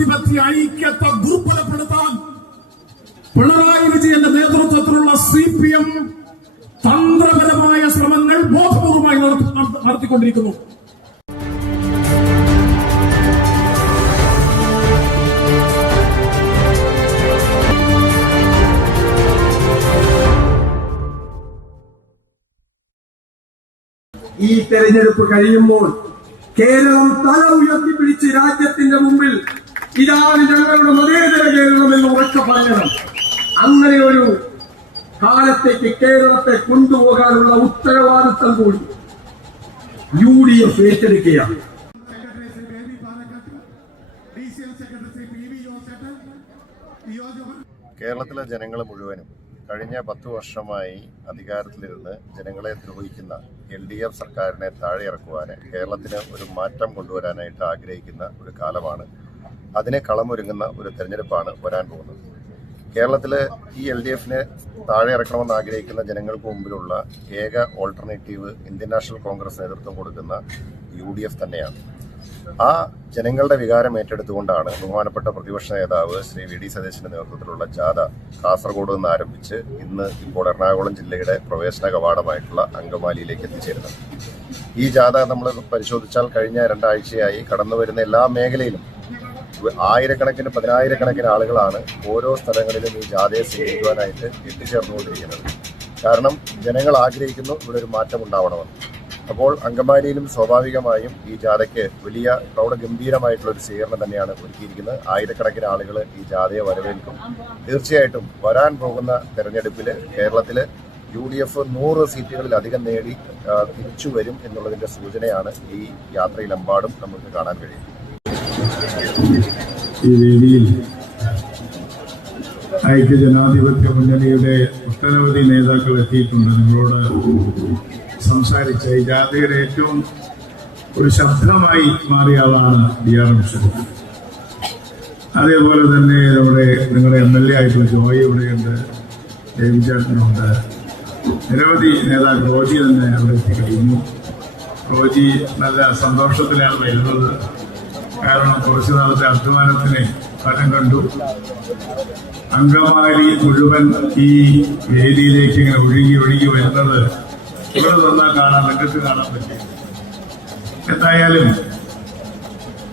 ജനാധിപത്യ ഐക്യത്തെ ദുർബലപ്പെടുത്താൻ പിണറായി വിജയന്റെ നേതൃത്വത്തിലുള്ള CPM തന്ത്രപരമായ ശ്രമങ്ങൾ ബോധപൂർവമായി നടത്തിക്കൊണ്ടിരിക്കുന്നു. ഈ തെരഞ്ഞെടുപ്പ് കഴിയുമ്പോൾ കേരളം തല ഉയർത്തിപ്പിടിച്ച് രാജ്യത്തിന്റെ മുമ്പിൽ ഇതാണ് ഞങ്ങളുടെ മതേതര കേരളം എന്ന് ഉറക്കെ പറയണം. അങ്ങനെ ഒരു കാലത്തേക്ക് കേരളത്തെ കൊണ്ടുപോകാനുള്ള ഉത്തരവാദിത്തം കൂടി UDF ഏറ്റെടുക്കുകയാണ്. കേരളത്തിലെ ജനങ്ങൾ മുഴുവനും കഴിഞ്ഞ 10 വർഷമായി അധികാരത്തിലിരുന്ന് ജനങ്ങളെ ദ്രോഹിക്കുന്ന LDF സർക്കാരിനെ താഴെ ഇറക്കുവാൻ കേരളത്തിന് ഒരു മാറ്റം കൊണ്ടുവരാനായിട്ട് ആഗ്രഹിക്കുന്ന ഒരു കാലമാണ്. അതിനെ കളമൊരുങ്ങുന്ന ഒരു തെരഞ്ഞെടുപ്പാണ് വരാൻ പോകുന്നത്. കേരളത്തിലെ ഈ LDFനെ താഴെ ഇറക്കണമെന്ന് ആഗ്രഹിക്കുന്ന ജനങ്ങൾക്ക് മുമ്പിലുള്ള ഏക ഓൾട്ടർനേറ്റീവ് ഇന്ത്യൻ നാഷണൽ കോൺഗ്രസ് നേതൃത്വം കൊടുക്കുന്ന UDF തന്നെയാണ്. ആ ജനങ്ങളുടെ വികാരം ഏറ്റെടുത്തുകൊണ്ടാണ് ബഹുമാനപ്പെട്ട പ്രതിപക്ഷ നേതാവ് ശ്രീ VD സതീശന്റെ നേതൃത്വത്തിലുള്ള ജാഥ കാസർഗോഡ് നിന്ന് ആരംഭിച്ച് ഇന്ന് ഇപ്പോൾ എറണാകുളം ജില്ലയുടെ പ്രവേശന കവാടമായിട്ടുള്ള അങ്കമാലിയിലേക്ക് എത്തിച്ചേരുന്നത്. ഈ ജാഥ നമ്മൾ പരിശോധിച്ചാൽ കഴിഞ്ഞ 2 ആഴ്ചയായി കടന്നു വരുന്ന എല്ലാ മേഖലയിലും ആയിരക്കണക്കിന് 10,000-കണക്കിന് ആളുകളാണ് ഓരോ സ്ഥലങ്ങളിലും ഈ ജാഥയെ സ്വീകരിക്കുവാനായിട്ട് എത്തിച്ചേർന്നുകൊണ്ടിരിക്കുന്നത്. കാരണം ജനങ്ങൾ ആഗ്രഹിക്കുന്നു ഇവിടെ ഒരു മാറ്റം ഉണ്ടാവണമെന്ന്. അപ്പോൾ അങ്കമാലിയിലും സ്വാഭാവികമായും ഈ ജാഥയ്ക്ക് വലിയ പ്രൗഢഗംഭീരമായിട്ടുള്ളൊരു സ്വീകരണം തന്നെയാണ് ഒരുക്കിയിരിക്കുന്നത്. ആയിരക്കണക്കിന് ആളുകൾ ഈ ജാഥയെ വരവേൽക്കും. തീർച്ചയായിട്ടും വരാൻ പോകുന്ന തെരഞ്ഞെടുപ്പിൽ കേരളത്തിൽ UDF 100 സീറ്റുകളിലധികം നേടി തിരിച്ചു വരും എന്നുള്ളതിൻ്റെ സൂചനയാണ് ഈ യാത്രയിലെമ്പാടും നമുക്ക് കാണാൻ കഴിയും. ഈ വേദിയിൽ ഐക്യജനാധിപത്യ മുന്നണിയുടെ ഒട്ടനവധി നേതാക്കൾ എത്തിയിട്ടുണ്ട്. നിങ്ങളോട് സംസാരിച്ച ഈ ജാഥയുടെ ഏറ്റവും ഒരു ശബ്ദമായി മാറിയ ആളാണ് DRM ഷരീഫ്. അതേപോലെ തന്നെ നമ്മുടെ നിങ്ങളുടെ MLA ആയിട്ടുള്ള ജോയി ഇവിടെയുണ്ട്, ദേവിചേട്ടനുണ്ട്, നിരവധി നേതാക്കൾ. റോജി തന്നെ അവിടെ എത്തിക്കഴിഞ്ഞു. റോജി നല്ല സന്തോഷത്തിലാണ് വരുന്നത്. കാരണം കുറച്ചു നാളത്തെ അധ്വാനത്തിന് ഫലം കണ്ടു. അങ്കമാലി മുഴുവൻ ഈ വേദിയിലേക്ക് ഇങ്ങനെ ഒഴുകി വരുന്നത് ഇവിടെ നിന്നാൽ കാണാൻ, നിങ്ങൾക്ക് കാണാൻ പറ്റും. എന്തായാലും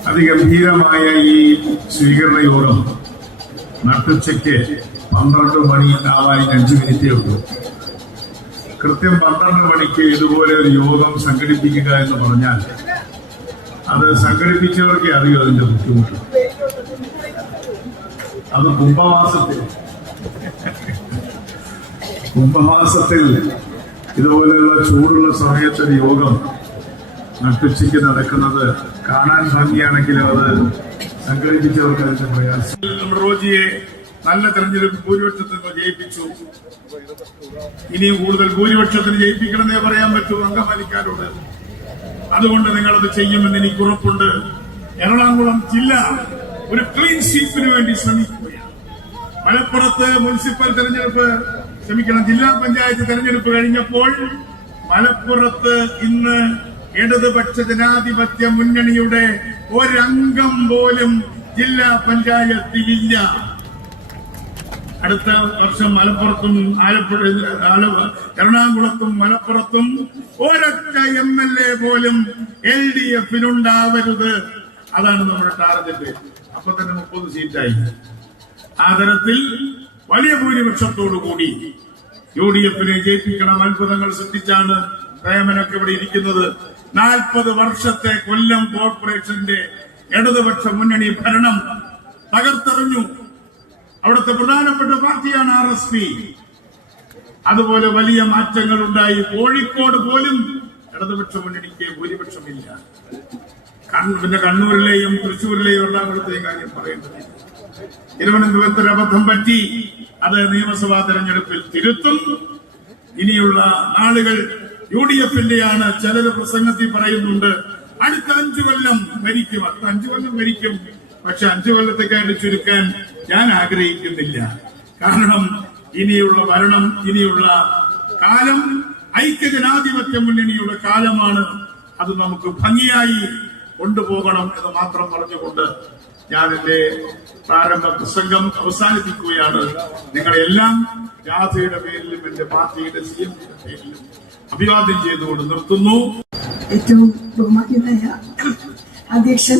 അതിഗംഭീരമായ ഈ സ്വീകരണ യോഗം നട്ടുച്ചയ്ക്ക് 12 മണി ആവാൻ 5 മിനിറ്റേ ഉള്ളൂ. കൃത്യം 12 മണിക്ക് ഇതുപോലെ ഒരു യോഗം സംഘടിപ്പിക്കുക എന്ന് പറഞ്ഞാൽ അത് സംഘടിപ്പിച്ചവർക്കേ അറിയൂ അതിന്റെ ബുദ്ധിമുട്ട്. അത് കുംഭമാസത്തിൽ ഇതുപോലെയുള്ള ചൂടുള്ള സമയത്തൊരു യോഗം നട്ടുച്ചയ്ക്ക് നടക്കുന്നത് കാണാൻ ഭംഗിയാണെങ്കിലും അത് സംഘടിപ്പിച്ചവർക്ക് അതിന്റെ പ്രയാസം. നമ്മുടെ റോജിയെ നല്ല തെരഞ്ഞെടുപ്പ് ഭൂരിപക്ഷത്തിന് ജയിപ്പിച്ചു. ഇനിയും കൂടുതൽ ഭൂരിപക്ഷത്തിന് ജയിപ്പിക്കണമെന്നേ പറയാൻ പറ്റൂ അങ്കമാലിക്കാരോട്. അതുകൊണ്ട് നിങ്ങളത് ചെയ്യുമെന്ന് എനിക്ക് ഉറപ്പുണ്ട്. എറണാകുളം ജില്ല ഒരു ക്ലീൻ സ്വീപ്പിന് വേണ്ടി ശ്രമിക്കുകയാണ്. മലപ്പുറത്ത് മുനിസിപ്പൽ തെരഞ്ഞെടുപ്പ് ജില്ലാ പഞ്ചായത്ത് തെരഞ്ഞെടുപ്പ് കഴിഞ്ഞപ്പോൾ മലപ്പുറത്ത് ഇന്ന് ഇടതുപക്ഷ ജനാധിപത്യ മുന്നണിയുടെ ഒരംഗം പോലും ജില്ലാ പഞ്ചായത്തിലില്ല. അടുത്ത വർഷം മലപ്പുറത്തും എറണാകുളത്തും മലപ്പുറത്തും ഒരൊറ്റ MLA പോലും LDF-നുണ്ടാവരുത്. അതാണ് നമ്മുടെ ടാർഗറ്റ്. അപ്പൊ തന്നെ 30 സീറ്റായി. ആ തരത്തിൽ വലിയ ഭൂരിപക്ഷത്തോടുകൂടി UDF-നെ ജയിപ്പിക്കണം. അത്ഭുതങ്ങൾ സൃഷ്ടിച്ചാണ് പ്രേമനൊക്കെ ഇവിടെ ഇരിക്കുന്നത്. 40 വർഷത്തെ കൊല്ലം കോർപ്പറേഷന്റെ ഇടതുപക്ഷ മുന്നണി ഭരണം തകർത്തെറിഞ്ഞു. അവിടുത്തെ പ്രധാനപ്പെട്ട പാർട്ടിയാണ് RSP. അതുപോലെ വലിയ മാറ്റങ്ങൾ ഉണ്ടായി. കോഴിക്കോട് പോലും ഇടതുപക്ഷ മുന്നണിക്ക് ഭൂരിപക്ഷമില്ല. പിന്നെ കണ്ണൂരിലെയും തൃശ്ശൂരിലെയും എറണാകുളത്തെയും കാര്യം പറയേണ്ടതില്ല. തിരുവനന്തപുരത്ത് ഒരു അബദ്ധം പറ്റി. അത് നിയമസഭാ തെരഞ്ഞെടുപ്പിൽ തിരുത്തും. ഇനിയുള്ള നാളുകൾ UDF-ന്റെയാണ്. ചിലര് പ്രസംഗത്തിൽ പറയുന്നുണ്ട് അടുത്ത 5 കൊല്ലം ഭരിക്കും. 5 കൊല്ലം ഭരിക്കും. പക്ഷെ 5 കൊല്ലത്തേക്കായിട്ട് ചുരുക്കാൻ ഞാൻ ആഗ്രഹിക്കുന്നില്ല. കാരണം ഇനിയുള്ള ഭരണം, ഇനിയുള്ള കാലം ഐക്യജനാധിപത്യ മുന്നണിയുടെ കാലമാണ്. അത് നമുക്ക് ഭംഗിയായി കൊണ്ടുപോകണം എന്ന് മാത്രം പറഞ്ഞുകൊണ്ട് ഞാൻ എന്റെ പ്രാരംഭ പ്രസംഗം അവസാനിപ്പിക്കുകയാണ്. നിങ്ങളെല്ലാം ജാഥയുടെ പേരിലും എന്റെ പാർട്ടിയുടെ CMയുടെ പേരിലും അഭിവാദ്യം ചെയ്തുകൊണ്ട് നിർത്തുന്നു. ഏറ്റവും ബഹുമാന്യനായ അധ്യക്ഷൻ,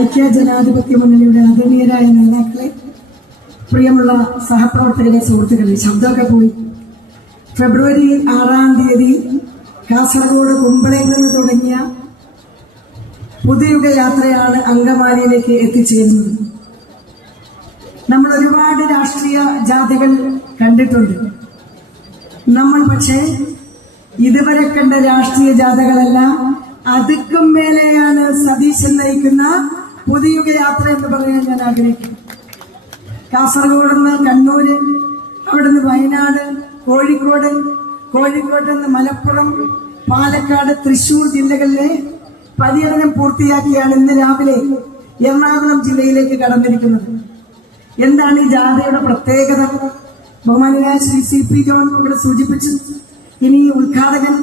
ഐക്യ ജനാധിപത്യ മുന്നണിയുടെ ആദരണീയരായ നേതാക്കളെ, പ്രിയമുള്ള സഹപ്രവർത്തകരെ, സുഹൃത്തുക്കളെ, ശബ്ദമൊക്കെ പോയി. ഫെബ്രുവരി 6-ാം തീയതി കാസർഗോഡ് കുമ്പളയിൽ നിന്ന് തുടങ്ങിയ പുതുയുഗ യാത്രയാണ് അങ്കമാലിയിലേക്ക് എത്തിച്ചേരുന്നത്. നമ്മൾ ഒരുപാട് രാഷ്ട്രീയ ജാഥകൾ കണ്ടിട്ടുണ്ട്. നമ്മൾ പക്ഷേ ഇതുവരെ കണ്ട രാഷ്ട്രീയ ജാഥകളെല്ലാം അതുക്കും മേലെയാണ് സതീശൻ നയിക്കുന്ന പുതുയുഗ യാത്ര എന്ന് പറയാൻ ഞാൻ ആഗ്രഹിക്കുന്നു. കാസർഗോഡ് നിന്ന് കണ്ണൂര്, അവിടുന്ന് വയനാട്, കോഴിക്കോട് നിന്ന് മലപ്പുറം, പാലക്കാട്, തൃശൂർ ജില്ലകളിലെ പര്യടനം പൂർത്തിയാക്കിയാണ് ഇന്ന് രാവിലെ എറണാകുളം ജില്ലയിലേക്ക് കടന്നിരിക്കുന്നത്. എന്താണ് ഈ ജാഥയുടെ പ്രത്യേകത? ബഹുമാനായ ശ്രീ CP ജോൺ ഇവിടെ സൂചിപ്പിച്ചു. ഇനി ഉദ്ഘാടകൻ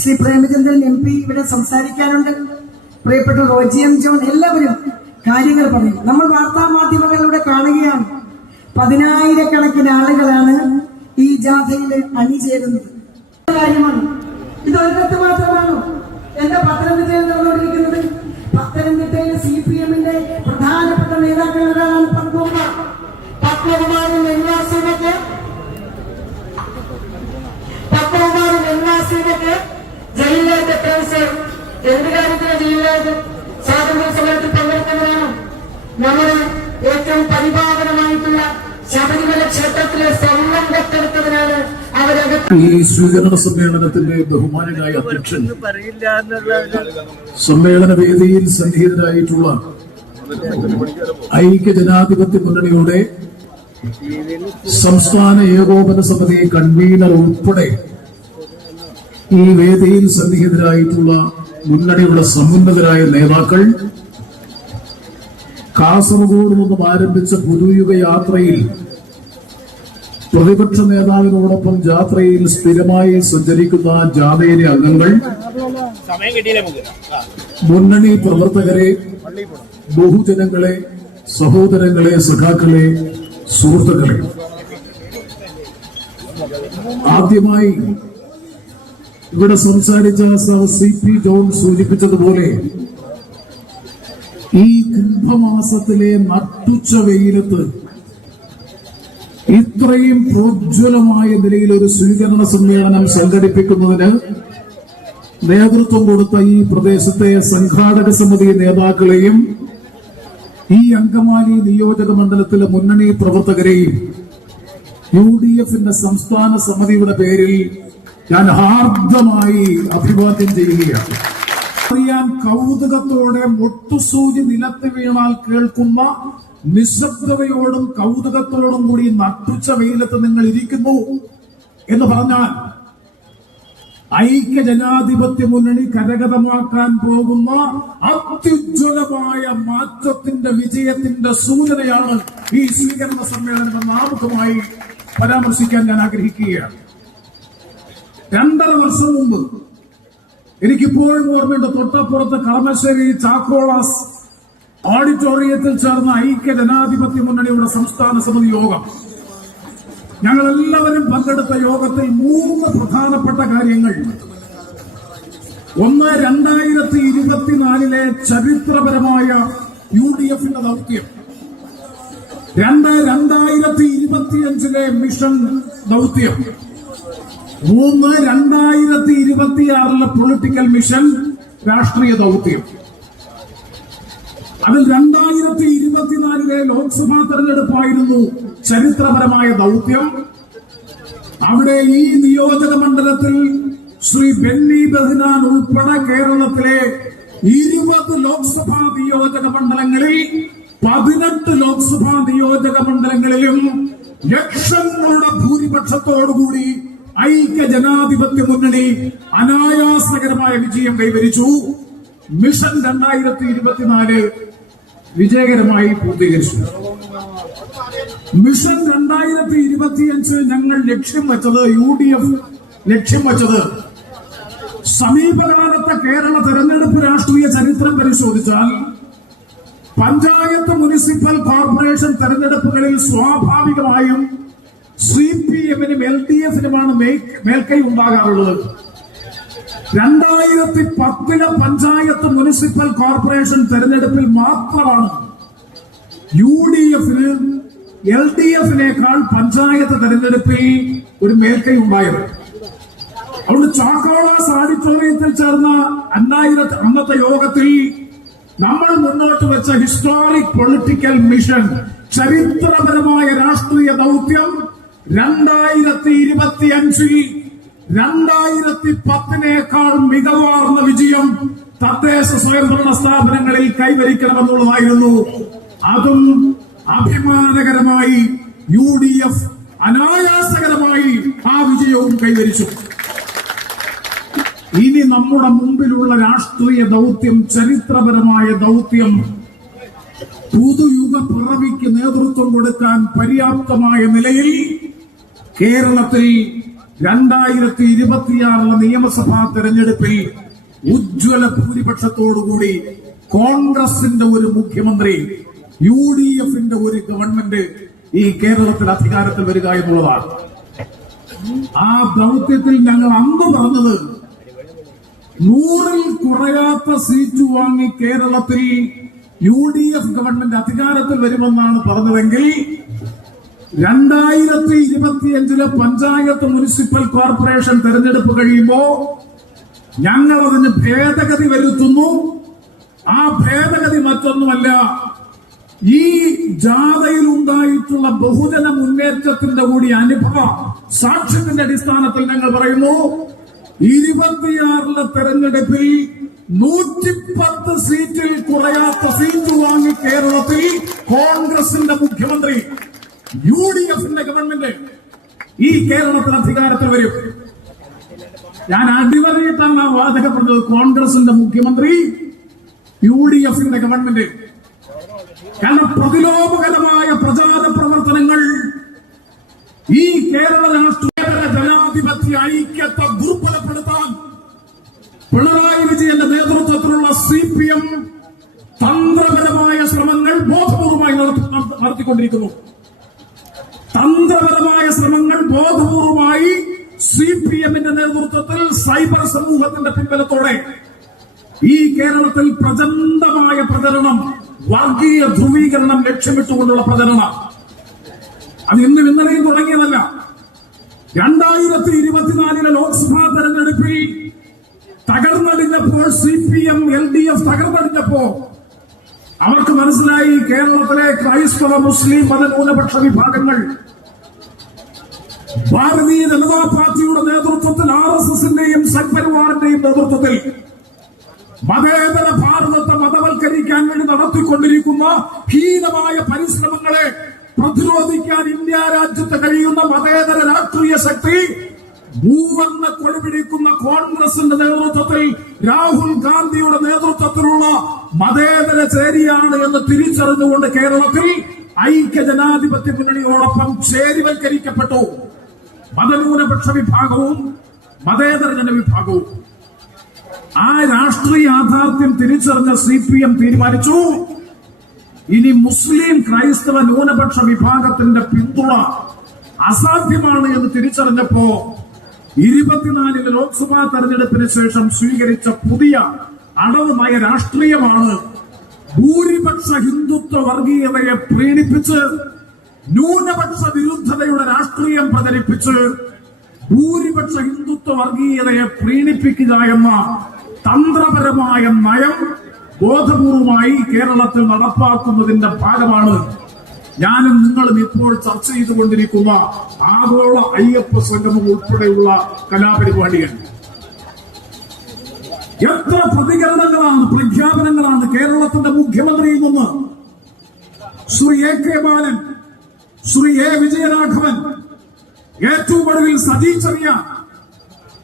ശ്രീ പ്രേമചന്ദ്രൻ MP ഇവിടെ സംസാരിക്കാനുണ്ട്. പ്രിയപ്പെട്ട റോജി M ജോൺ, എല്ലാവരും കാര്യങ്ങൾ പറയും. നമ്മൾ വാർത്താ മാധ്യമങ്ങളിലൂടെ കാണുകയാണ് 10,000-കണക്കിന് ആളുകളാണ് ഈ ജാഥയിൽ അണിചേരുന്നത്. കാര്യമാണ് ഇത്. ഒരിടത്ത് മാത്രമാണോ? എന്താ പത്തനംതിട്ടയിൽ നടന്നുകൊണ്ടിരിക്കുന്നത്? പത്തനംതിട്ടയിൽ CPM-ന്റെ പ്രധാനപ്പെട്ട നേതാക്കളാണ് പത്മകുമാരൻ എന്നാസിനൊക്കെ ജയിലിലേക്ക് ട്രാൻസ്ഫർ. എന്ത് കാര്യത്തിന് ജയിലിലേക്ക്? സ്വാതന്ത്ര്യ സമരത്തിൽ പങ്കെടുക്കുന്നവരാണ്. നമ്മുടെ ഏറ്റവും പരിപാവനമായിട്ടുള്ള ശബരിമല ക്ഷേത്രത്തിലെ സ്വർണ്ണം കെട്ടെടുത്തവരാണ് അവരകത്ത്. ഈ സ്വീകരണ സമ്മേളനത്തിന്റെ ബഹുമാനനായ അധ്യക്ഷൻ, സമ്മേളന വേദിയിൽ സന്നിഹിതരായിട്ടുള്ള ഐക്യ ജനാധിപത്യ മുന്നണിയുടെ സംസ്ഥാന ഏകോപന സമിതി കൺവീനർ ഉൾപ്പെടെ ഈ വേദിയിൽ സന്നിഹിതരായിട്ടുള്ള മുന്നണിയുടെ സമുന്നതരായ നേതാക്കൾ, കാസർഗോഡ് നിന്നും ആരംഭിച്ച പുതുയുഗ യാത്രയിൽ പ്രതിപക്ഷ നേതാവിനോടൊപ്പം യാത്രയിൽ സ്ഥിരമായി സഞ്ചരിക്കുന്ന ജാഥയിലെ അംഗങ്ങൾ, മുന്നണി പ്രവർത്തകരെ, ബഹുജനങ്ങളെ, സഹോദരങ്ങളെ, സഖാക്കളെ, സുഹൃത്തുക്കളെ, ആദ്യമായി ഇവിടെ സംസാരിച്ച CP ജോൺ സൂചിപ്പിച്ചതുപോലെ ഈ കുംഭമാസത്തിലെ നട്ടുച്ച വെയിലത്ത് ഇത്രയും പ്രോജ്വലമായ നിലയിൽ ഒരു സ്വീകരണ സമ്മേളനം സംഘടിപ്പിക്കുന്നതിന് നേതൃത്വം കൊടുത്ത ഈ പ്രദേശത്തെ സംഘാടക സമിതി നേതാക്കളെയും ഈ അങ്കമാലി നിയോജക മണ്ഡലത്തിലെ മുന്നണി പ്രവർത്തകരെയും UDF-ന്റെ സംസ്ഥാന സമിതിയുടെ പേരിൽ ഞാൻ ഹാർദമായി അഭിവാദ്യം ചെയ്യുകയാണ്. അറിയാൻ കൗതുകത്തോടെ മുട്ടുസൂചി നിലത്ത് വീണാൽ കേൾക്കുന്ന നിശബ്ദതയോടും കൗതുകത്തോടും കൂടി നട്ടുച്ച വെയിലത്ത് നിങ്ങൾ ഇരിക്കുന്നു എന്ന് പറഞ്ഞാൽ ഐക്യ ജനാധിപത്യ മുന്നണി കരഗതമാക്കാൻ പോകുന്ന അത്യുജ്വലമായ മാറ്റത്തിന്റെ വിജയത്തിന്റെ സൂചനയാണ് ഈ സ്വീകരണ സമ്മേളനം എന്ന ആമുഖമായി പരാമർശിക്കാൻ ഞാൻ ആഗ്രഹിക്കുകയാണ്. 2.5 വർഷം മുമ്പ് എനിക്കിപ്പോഴും ഓർമ്മയുണ്ട്, തൊട്ടപ്പുറത്ത് കളമശ്ശേരി ചാക്കോളാസ് ഓഡിറ്റോറിയത്തിൽ ചേർന്ന ഐക്യ ജനാധിപത്യ മുന്നണിയുടെ സംസ്ഥാന സമിതി യോഗം. ഞങ്ങളെല്ലാവരും പങ്കെടുത്ത യോഗത്തിൽ 3 പ്രധാനപ്പെട്ട കാര്യങ്ങൾ. ഒന്ന്, 2024 ചരിത്രപരമായ UDF-ന്റെ ദൗത്യം. 2, 2025 മിഷൻ ദൗത്യം. 3, 2026 പൊളിറ്റിക്കൽ മിഷൻ രാഷ്ട്രീയ ദൗത്യം. അതിൽ 2024 ലോക്സഭാ തെരഞ്ഞെടുപ്പായിരുന്നു ചരിത്രപരമായ ദൗത്യം. അവിടെ ഈ നിയോജക മണ്ഡലത്തിൽ ശ്രീ ബെന്നി ബെഹ്നാൻ ഉൾപ്പെടെ കേരളത്തിലെ 20 ലോക്സഭാ നിയോജക മണ്ഡലങ്ങളിൽ 18 ലോക്സഭാ നിയോജക മണ്ഡലങ്ങളിലും ലക്ഷങ്ങളുടെ ഭൂരിപക്ഷത്തോടുകൂടി ഐക്യ ജനാധിപത്യ മുന്നണി അനായാസകരമായ വിജയം കൈവരിച്ചു. മിഷൻ 2024 വിജയകരമായി പൂർത്തീകരിച്ചു. മിഷൻ 2025 ഞങ്ങൾ ലക്ഷ്യം വെച്ചത്, UDF ലക്ഷ്യം വെച്ചത്, സമീപകാലത്തെ കേരള തെരഞ്ഞെടുപ്പ് രാഷ്ട്രീയ ചരിത്രം പരിശോധിച്ചാൽ പഞ്ചായത്ത് മുനിസിപ്പൽ കോർപ്പറേഷൻ തെരഞ്ഞെടുപ്പുകളിൽ സ്വാഭാവികമായും CPM-നും LDF-നുമാണ് മേൽക്കൈ ഉണ്ടാകാറുള്ളത്. 2010 പഞ്ചായത്ത് മുനിസിപ്പൽ കോർപ്പറേഷൻ തെരഞ്ഞെടുപ്പിൽ മാത്രമാണ് UDF-ന് LDF-നേക്കാൾ പഞ്ചായത്ത് തെരഞ്ഞെടുപ്പിൽ ഒരു മേൽക്കൈ ഉണ്ടായത്. അതുകൊണ്ട് ചാക്കോളാസ് ഓഡിറ്റോറിയത്തിൽ ചേർന്ന അന്നത്തെ യോഗത്തിൽ നമ്മൾ മുന്നോട്ട് വെച്ച ഹിസ്റ്റോറിക് പൊളിറ്റിക്കൽ മിഷൻ, ചരിത്രപരമായ രാഷ്ട്രീയ ദൗത്യം 2025-ൽ 2010-നേക്കാൾ മികവാർന്ന വിജയം തദ്ദേശ സ്വയംഭരണ സ്ഥാപനങ്ങളിൽ കൈവരിക്കണമെന്നുള്ളതായിരുന്നു. അതും അഭിമാനകരമായി UDF അനായാസകരമായി ആ വിജയവും കൈവരിച്ചു. ഇനി നമ്മുടെ മുമ്പിലുള്ള രാഷ്ട്രീയ ദൗത്യം, ചരിത്രപരമായ ദൗത്യം, പുതുയുഗ പിറവിക്ക് നേതൃത്വം കൊടുക്കാൻ പര്യാപ്തമായ നിലയിൽ കേരളത്തിൽ 2026 നിയമസഭാ തെരഞ്ഞെടുപ്പിൽ ഉജ്ജ്വല ഭൂരിപക്ഷത്തോടുകൂടി കോൺഗ്രസിന്റെ ഒരു മുഖ്യമന്ത്രി, UDF-ന്റെ ഒരു ഗവൺമെന്റ് ഈ കേരളത്തിൽ അധികാരത്തിൽ വരിക എന്നുള്ളതാണ്. ആ ദൗത്യത്തിൽ ഞങ്ങൾ അന്ന് പറഞ്ഞത് 100-ൽ കുറയാത്ത സീറ്റ് വാങ്ങി കേരളത്തിൽ UDF ഗവൺമെന്റ് അധികാരത്തിൽ വരുമെന്നാണ് പറഞ്ഞതെങ്കിൽ 2025 പഞ്ചായത്ത് മുനിസിപ്പൽ കോർപ്പറേഷൻ തെരഞ്ഞെടുപ്പ് കഴിയുമ്പോ ഞങ്ങൾ അതിന് ഭേദഗതി വരുത്തുന്നു. ആ ഭേദഗതി മറ്റൊന്നുമല്ല, ഈ ജാഥയിൽ ഉണ്ടായിട്ടുള്ള ബഹുജന മുന്നേറ്റത്തിന്റെ കൂടി അനുഭവ സാക്ഷ്യത്തിന്റെ അടിസ്ഥാനത്തിൽ ഞങ്ങൾ പറയുന്നു, 26 തെരഞ്ഞെടുപ്പിൽ 110 സീറ്റിൽ കുറയാത്ത സീറ്റ് വാങ്ങി കേരളത്തിൽ കോൺഗ്രസിന്റെ മുഖ്യമന്ത്രി, UDF-ന്റെ ഗവൺമെന്റ് ഈ കേരളത്തിൽ അധികാരത്തിൽ വരും. ഞാൻ അടിവരയിട്ടാണ് ആ വാചകം പറഞ്ഞത്. കോൺഗ്രസിന്റെ മുഖ്യമന്ത്രി, UDF-ന്റെ ഗവൺമെന്റ്. കാരണം പ്രതിലോമകരമായ പ്രചാര പ്രവർത്തനങ്ങൾ ഈ കേരള രാഷ്ട്രീയ ജനാധിപത്യ ഐക്യത്തെ ദുർബലപ്പെടുത്താൻ പിണറായി വിജയന്റെ നേതൃത്വത്തിലുള്ള CPM തന്ത്രപരമായ ശ്രമങ്ങൾ ബോധപൂർവമായി നടത്തിക്കൊണ്ടിരിക്കുന്നു. തന്ത്രപരമായ ശ്രമങ്ങൾ ബോധപൂർവമായി CPM-ന്റെ നേതൃത്വത്തിൽ സൈബർ സമൂഹത്തിന്റെ പിൻബലത്തോടെ ഈ കേരളത്തിൽ പ്രചണ്ഡമായ പ്രചരണം, വർഗീയ ധ്രുവീകരണം ലക്ഷ്യമിട്ടുകൊണ്ടുള്ള പ്രചരണം, അത് ഇന്നും ഇന്നലെയും തുടങ്ങിയതല്ല. 2024 ലോക്സഭാ തെരഞ്ഞെടുപ്പിൽ തകർന്നടിഞ്ഞപ്പോൾ, CPM LDF തകർന്നടിഞ്ഞപ്പോ അവർക്ക് മനസ്സിലായി കേരളത്തിലെ ക്രൈസ്തവ മുസ്ലിം മതന്യൂനപക്ഷ വിഭാഗങ്ങൾ ഭാരതീയ ജനതാ പാർട്ടിയുടെ നേതൃത്വത്തിൽ, RSS-ന്റെയും സംഘപരിവാറിന്റെയും നേതൃത്വത്തിൽ മതേതര ഭാരതത്തെ മതവൽക്കരിക്കാൻ വേണ്ടി നടത്തിക്കൊണ്ടിരിക്കുന്ന ഹീനമായ പരിശ്രമങ്ങളെ പ്രതിരോധിക്കാൻ ഇന്ത്യ രാജ്യത്ത് കഴിയുന്ന മതേതര രാഷ്ട്രീയ ശക്തി മൂവർണ്ണ കൊടിപിടിക്കുന്ന കോൺഗ്രസിന്റെ നേതൃത്വത്തിൽ, രാഹുൽ ഗാന്ധിയുടെ നേതൃത്വത്തിലുള്ള മതേതര ചേരിയാണ് എന്ന് തിരിച്ചറിഞ്ഞുകൊണ്ട് കേരളത്തിൽ ഐക്യ ജനാധിപത്യ മുന്നണിയോടൊപ്പം ചേരിവൽക്കരിക്കപ്പെട്ടു മതന്യൂനപക്ഷ വിഭാഗവും മതേതര ജനവിഭാഗവും. ആ രാഷ്ട്രീയ യാഥാർത്ഥ്യം തിരിച്ചറിഞ്ഞ CPM തീരുമാനിച്ചു, ഇനി മുസ്ലിം ക്രൈസ്തവ ന്യൂനപക്ഷ വിഭാഗത്തിന്റെ പിന്തുണ അസാധ്യമാണ് എന്ന് തിരിച്ചറിഞ്ഞപ്പോ 24 ലോക്സഭാ തെരഞ്ഞെടുപ്പിന് ശേഷം സ്വീകരിച്ച പുതിയ അടവ് നയ രാഷ്ട്രീയമാണ് ഭൂരിപക്ഷ ഹിന്ദുത്വ വർഗീയതയെ പ്രീണിപ്പിച്ച് ന്യൂനപക്ഷ വിരുദ്ധതയുടെ രാഷ്ട്രീയം പ്രചരിപ്പിച്ച് ഭൂരിപക്ഷ ഹിന്ദുത്വ വർഗീയതയെ പ്രീണിപ്പിക്കുക എന്ന തന്ത്രപരമായ നയം ബോധപൂർവമായി കേരളത്തിൽ നടപ്പാക്കുന്നതിന്റെ ഭാഗമാണ് ഞാനും നിങ്ങളും ഇപ്പോൾ ചർച്ച ചെയ്തുകൊണ്ടിരിക്കുന്ന ആഗോള അയ്യപ്പ സംഗമം ഉൾപ്പെടെയുള്ള കലാപരിപാടികൾ. എത്ര പ്രതികരണങ്ങളാണ്, പ്രഖ്യാപനങ്ങളാണ് കേരളത്തിന്റെ മുഖ്യമന്ത്രിയിൽ നിന്ന്. Shri AK Balan, Shri A Vijayaraghavan, ഏറ്റവും ഒടുവിൽ സജി ചെറിയാൻ.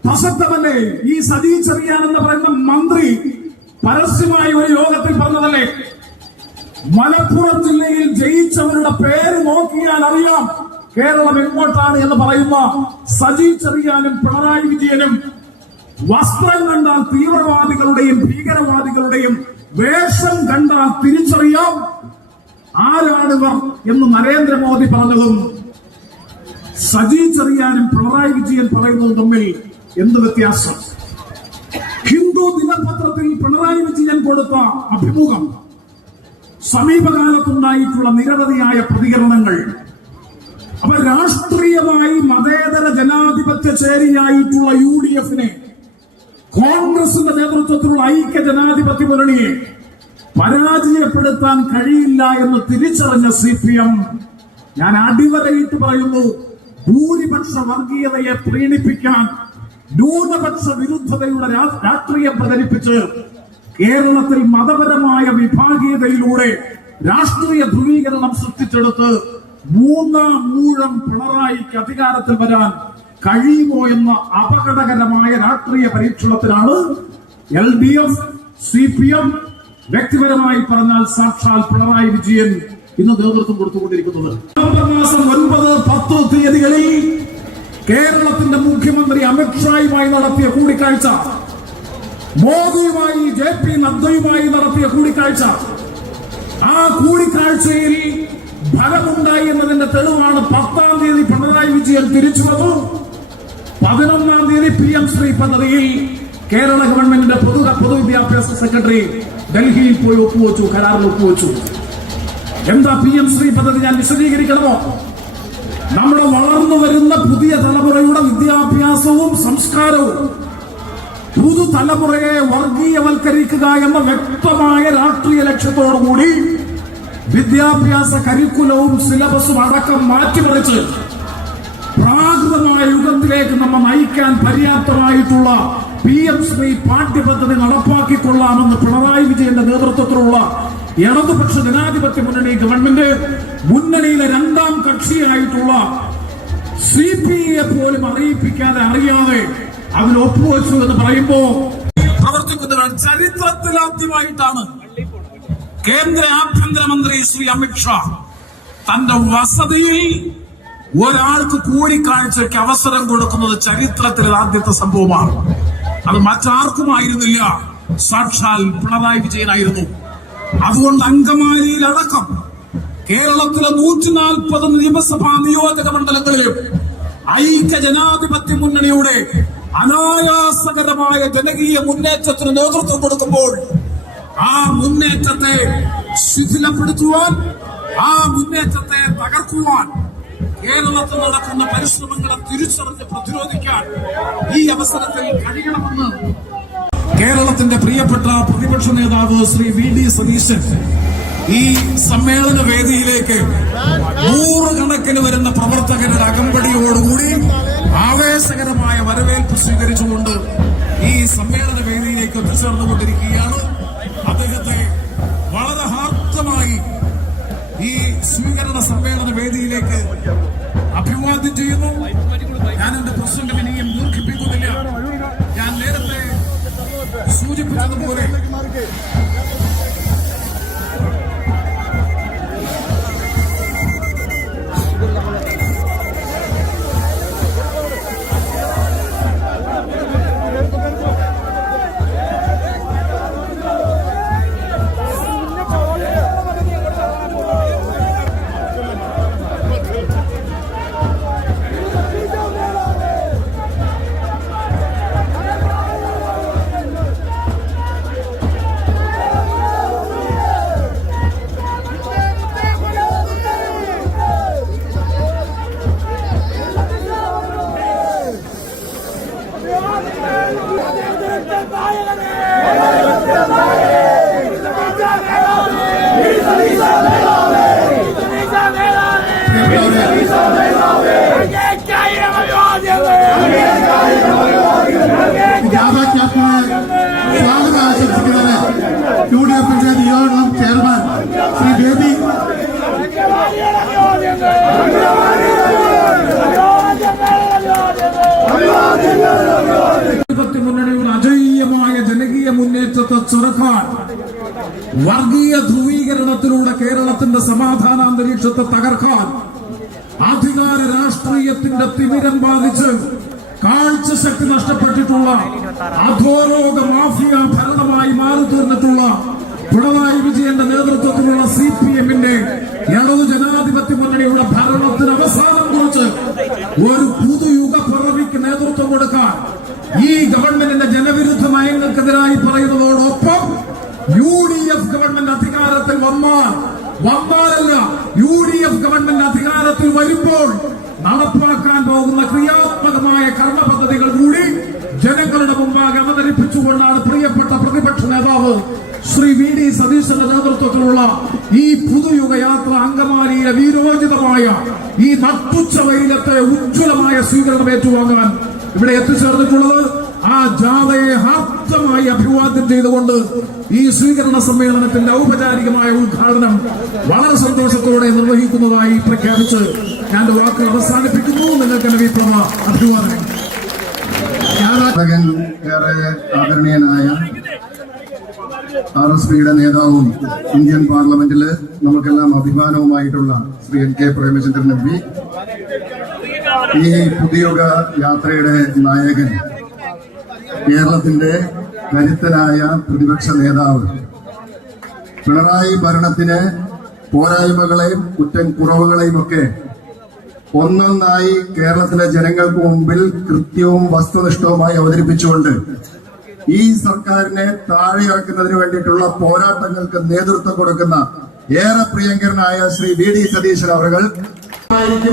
പ്രസക്തമല്ലേ ഈ സജി ചെറിയാൻ എന്ന് പറയുന്ന മന്ത്രി പരസ്യമായി ഒരു യോഗത്തിൽ പറഞ്ഞതല്ലേ, മലപ്പുറം ജില്ലയിൽ ജയിച്ചവരുടെ പേര് നോക്കിയാൽ അറിയാം കേരളം എങ്ങോട്ടാണ് എന്ന് പറയുന്ന സജി ചെറിയാനും പിണറായി വിജയനും വസ്ത്രം കണ്ടാൽ തീവ്രവാദികളുടെയും ഭീകരവാദികളുടെയും വേഷം കണ്ടാൽ തിരിച്ചറിയാം ആരാണിവർ എന്ന് നരേന്ദ്രമോദി പറഞ്ഞതും സജി ചെറിയാനും പിണറായി വിജയൻ പറയുന്നതും തമ്മിൽ എന്ത് വ്യത്യാസം? ഹിന്ദു ദിനപത്രത്തിൽ പിണറായി വിജയൻ കൊടുത്ത അഭിമുഖം, സമീപകാലത്തുണ്ടായിട്ടുള്ള നിരവധിയായ പ്രതികരണങ്ങൾ, അവർ രാഷ്ട്രീയമായി മതേതര ജനാധിപത്യ ചേരിയായിട്ടുള്ള UDF-നെ, കോൺഗ്രസിന്റെ നേതൃത്വത്തിലുള്ള ഐക്യ ജനാധിപത്യ മുന്നണിയെ പരാജയപ്പെടുത്താൻ കഴിയില്ല എന്ന് തിരിച്ചറിഞ്ഞ CPM, ഞാൻ അടിവരയിട്ട് പറയുന്നു, ഭൂരിപക്ഷ വർഗീയതയെ പ്രീണിപ്പിക്കാൻ ന്യൂനപക്ഷ വിരുദ്ധതയുടെ രാഷ്ട്രീയം പ്രചരിപ്പിച്ച് കേരളത്തിൽ മതപരമായ വിഭാഗീയതയിലൂടെ രാഷ്ട്രീയ ധ്രുവീകരണം സൃഷ്ടിച്ചെടുത്ത് മൂന്നാം മൂഴം പിണറായിക്ക് അധികാരത്തിൽ വരാൻ കഴിയുമോ എന്ന അപകടകരമായ രാഷ്ട്രീയ പരീക്ഷണത്തിനാണ് LDF, CPM, വ്യക്തിപരമായി പറഞ്ഞാൽ സാക്ഷാൽ പിണറായി വിജയൻ ഇന്ന് നേതൃത്വം കൊടുത്തുകൊണ്ടിരിക്കുന്നത്. നവംബർ മാസം 9, 10 തീയതികളിൽ കേരളത്തിന്റെ മുഖ്യമന്ത്രി അമിത്ഷായുമായി നടത്തിയ കൂടിക്കാഴ്ച, മോദിയുമായി JP നദ്ദയുമായി നടത്തിയ കൂടിക്കാഴ്ച, ആ കൂടിക്കാഴ്ചയിൽ ഫലമുണ്ടായി എന്നതിന്റെ തെളിവാണ് 10-ാം തീയതി പിണറായി വിജയൻ തിരിച്ചു വന്നു. 11-ാം തീയതി PM ശ്രീ പദ്ധതിയിൽ കേരള ഗവൺമെന്റിന്റെ പൊതുവിദ്യാഭ്യാസ സെക്രട്ടറി ഡൽഹിയിൽ പോയി ഒപ്പുവെച്ചു, കരാറിൽ ഒപ്പുവെച്ചു. എന്താ PM ശ്രീ പദ്ധതി? ഞാൻ വിശദീകരിക്കണമോ? നമ്മുടെ വളർന്നു വരുന്ന പുതിയ തലമുറയുടെ വിദ്യാഭ്യാസവും സംസ്കാരവും പുതുതലമുറയെ വർഗീയവൽക്കരിക്കുക എന്ന വ്യക്തമായ രാഷ്ട്രീയ ലക്ഷ്യത്തോടുകൂടി വിദ്യാഭ്യാസ കരിക്കുലവും സിലബസും അടക്കം മാറ്റിമറിച്ച് പ്രാകൃതമായ യുഗത്തിലേക്ക് നമ്മെ നയിക്കാൻ പര്യാപ്തമായിട്ടുള്ള PM ശ്രീ പാഠ്യപദ്ധതി നടപ്പാക്കിക്കൊള്ളാമെന്ന് പിണറായി വിജയന്റെ നേതൃത്വത്തിലുള്ള ഇടതുപക്ഷ ജനാധിപത്യ മുന്നണി ഗവൺമെന്റ്, മുന്നണിയിലെ 2ാം കക്ഷിയായിട്ടുള്ള CPI പോലും അറിയിപ്പിക്കാതെ അറിയാതെ അതിൽ ഒപ്പുവെച്ചു എന്ന് പറയുമ്പോ പ്രവർത്തിക്കുന്നവർ ചരിത്രത്തിലാദ്യമായിട്ടാണ് കേന്ദ്ര ആഭ്യന്തരമന്ത്രി ശ്രീ അമിത്ഷാ തന്റെ വസതിയിൽ ഒരാൾക്ക് കൂടിക്കാഴ്ചയ്ക്ക് അവസരം കൊടുക്കുന്നത് ചരിത്രത്തിലെ ആദ്യത്തെ സംഭവമാണ്. അത് മറ്റാർക്കുമായിരുന്നില്ല, സാക്ഷാൽ പിണറായി വിജയനായിരുന്നു. അതുകൊണ്ട് അങ്കമാലിയിലടക്കം കേരളത്തിലെ 140 നിയമസഭാ നിയോജക മണ്ഡലങ്ങളിലും ഐക്യ ജനാധിപത്യ മുന്നണിയുടെ അനായാസകരമായ ജനകീയ മുന്നേറ്റത്തിന് നേതൃത്വം കൊടുക്കുമ്പോൾ ആ മുന്നേറ്റത്തെ ശിഥിലപ്പെടുത്തുവാൻ, ആ മുന്നേറ്റത്തെ തകർക്കുവാൻ കേരളത്തിൽ നടക്കുന്ന പരിശ്രമങ്ങളെ തിരിച്ചറിഞ്ഞ് പ്രതിരോധിക്കാൻ ഈ അവസരത്തിൽ കഴിയണമെന്ന് കേരളത്തിന്റെ പ്രിയപ്പെട്ട പ്രതിപക്ഷ നേതാവ് ശ്രീ VD സതീശൻ ഈ സമ്മേളന വേദിയിലേക്ക് 100 കണക്കിന് വരുന്ന പ്രവർത്തകരുടെ അകമ്പടിയോടുകൂടി ആവേശകരമായ വരവേൽപ്പ് സ്വീകരിച്ചുകൊണ്ട് ഈ സമ്മേളന വേദിയിലേക്ക് എത്തിച്ചേർന്നുകൊണ്ടിരിക്കുകയാണ്. അദ്ദേഹത്തെ വളരെ ഹാർദമായി ഈ സ്വീകരണ സമ്മേളന വേദിയിലേക്ക് അഭിവാദ്യം ചെയ്യുന്നു. ഞാൻ എന്റെ പ്രസംഗം ഇനിയും ദീർഘിപ്പിക്കുന്നില്ല. ഞാൻ നേരത്തെ സൂചിപ്പിച്ചതുപോലെ സ്വാഗതം ആശംസിക്കുന്നത് UDF-ന്റെ നിയോജകം ചെയർമാൻ ശ്രീ ബേബി മുന്നണിയുടെ അജയ്യമായ ജനകീയ മുന്നേറ്റത്തെ ചെറുക്കാൻ, വർഗീയ ധ്രുവീകരണത്തിലൂടെ കേരളത്തിന്റെ സമാധാനാന്തരീക്ഷത്തെ തകർക്കാൻ, അധികാര രാഷ്ട്രീയത്തിന്റെ തിമിരം ബാധിച്ച് കാഴ്ചശക്തി നഷ്ടപ്പെട്ടിട്ടുള്ള അധോലോക മാഫിയ ഭരണമായി മാറി തീർന്നിട്ടുള്ള പിണറായി വിജയന്റെ നേതൃത്വത്തിലുള്ള CPM-ന്റെ ഇടതു ജനാധിപത്യ മുന്നണിയുടെ ഭരണത്തിന് അവസാനം കുറിച്ച് ഒരു പുതുയുഗ പിറവിക്ക് നേതൃത്വം കൊടുക്കാൻ ഈ ഗവൺമെന്റിന്റെ ജനവിരുദ്ധ നയങ്ങൾക്കെതിരായി പറയുന്നതോടൊപ്പം UDF ഗവൺമെന്റ് അധികാരത്തിൽ വന്നാലല്ല UDF ഗവൺമെന്റ് അധികാരത്തിൽ വരുമ്പോൾ നടപ്പാക്കാൻ പോകുന്ന ക്രിയാത്മകമായ കർമ്മ പദ്ധതികൾ കൂടി ജനങ്ങളുടെ മുമ്പാകെ അവതരിപ്പിച്ചുകൊണ്ടാണ് പ്രിയപ്പെട്ട പ്രതിപക്ഷ നേതാവ് ശ്രീ VD സതീശന്റെ നേതൃത്വത്തിലുള്ള ഈ പുതുയുഗ യാത്ര അങ്കമാലിയിലെ വീരോചിതമായ ഈ നട്ടുച്ച വെയിലത്തെ ഉജ്ജ്വലമായ സ്വീകരണം ഏറ്റുവാങ്ങാൻ ഇവിടെ എത്തിച്ചേർന്നിട്ടുള്ളത്. ആ ജാഥയെ ഹാർദമായി അഭിവാദ്യം ചെയ്തുകൊണ്ട് ഈ സ്വീകരണ സമ്മേളനത്തിന്റെ ഔപചാരികമായ ഉദ്ഘാടനം വളരെ സന്തോഷത്തോടെ നിർവഹിക്കുന്നതായി പ്രഖ്യാപിച്ച് ഞാൻ വാക്കുകൾ അവസാനിപ്പിക്കുന്നു. നിങ്ങൾക്ക് എന്റെ വിപ്ലവ അഭിവാദനം. ഏറെ ആദരണീയനായ RSPയുടെ നേതാവും ഇന്ത്യൻ പാർലമെന്റില് നമുക്കെല്ലാം അഭിമാനവുമായിട്ടുള്ള ശ്രീ NK പ്രേമചന്ദ്രൻ MP, ഈ പുതുയുഗ യാത്രയുടെ നായകൻ, കേരളത്തിന്റെ കരുത്തനായ പ്രതിപക്ഷ നേതാവ്, പിണറായി ഭരണത്തിന് പോരായ്മകളെയും കുറവുകളെയും ഒക്കെ ഒന്നൊന്നായി കേരളത്തിലെ ജനങ്ങൾക്ക് മുമ്പിൽ കൃത്യവും വസ്തുനിഷ്ഠവുമായി അവതരിപ്പിച്ചുകൊണ്ട് ഈ സർക്കാരിനെ താഴെ ഇറക്കുന്നതിന് വേണ്ടിയിട്ടുള്ള പോരാട്ടങ്ങൾക്ക് നേതൃത്വം കൊടുക്കുന്ന ഏറെ പ്രിയങ്കരനായ ശ്രീ VD സതീശൻ അവர்கள்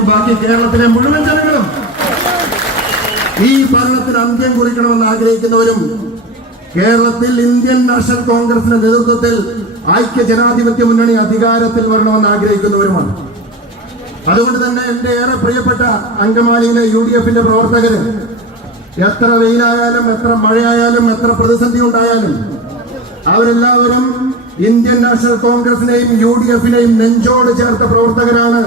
ബാക്കി കേരളത്തിലെ മുഴുവൻ ജനങ്ങളും ഈ ഭരണത്തിന് അന്ത്യം കുറിക്കണമെന്ന് ആഗ്രഹിക്കുന്നവരും കേരളത്തിൽ ഇന്ത്യൻ നാഷണൽ കോൺഗ്രസിന്റെ നേതൃത്വത്തിൽ ഐക്യ ജനാധിപത്യ മുന്നണി അധികാരത്തിൽ വരണമെന്ന് ആഗ്രഹിക്കുന്നവരുമാണ്. അതുകൊണ്ട് തന്നെ എന്റെ ഏറെ പ്രിയപ്പെട്ട അങ്കമാലിയിലെ UDF-ന്റെ പ്രവർത്തകര് എത്ര വെയിലായാലും എത്ര മഴയായാലും എത്ര പ്രതിസന്ധി ഉണ്ടായാലും അവരെല്ലാവരും ഇന്ത്യൻ നാഷണൽ കോൺഗ്രസിനെയും UDF-നെയും നെഞ്ചോട് ചേർത്ത പ്രവർത്തകരാണ്.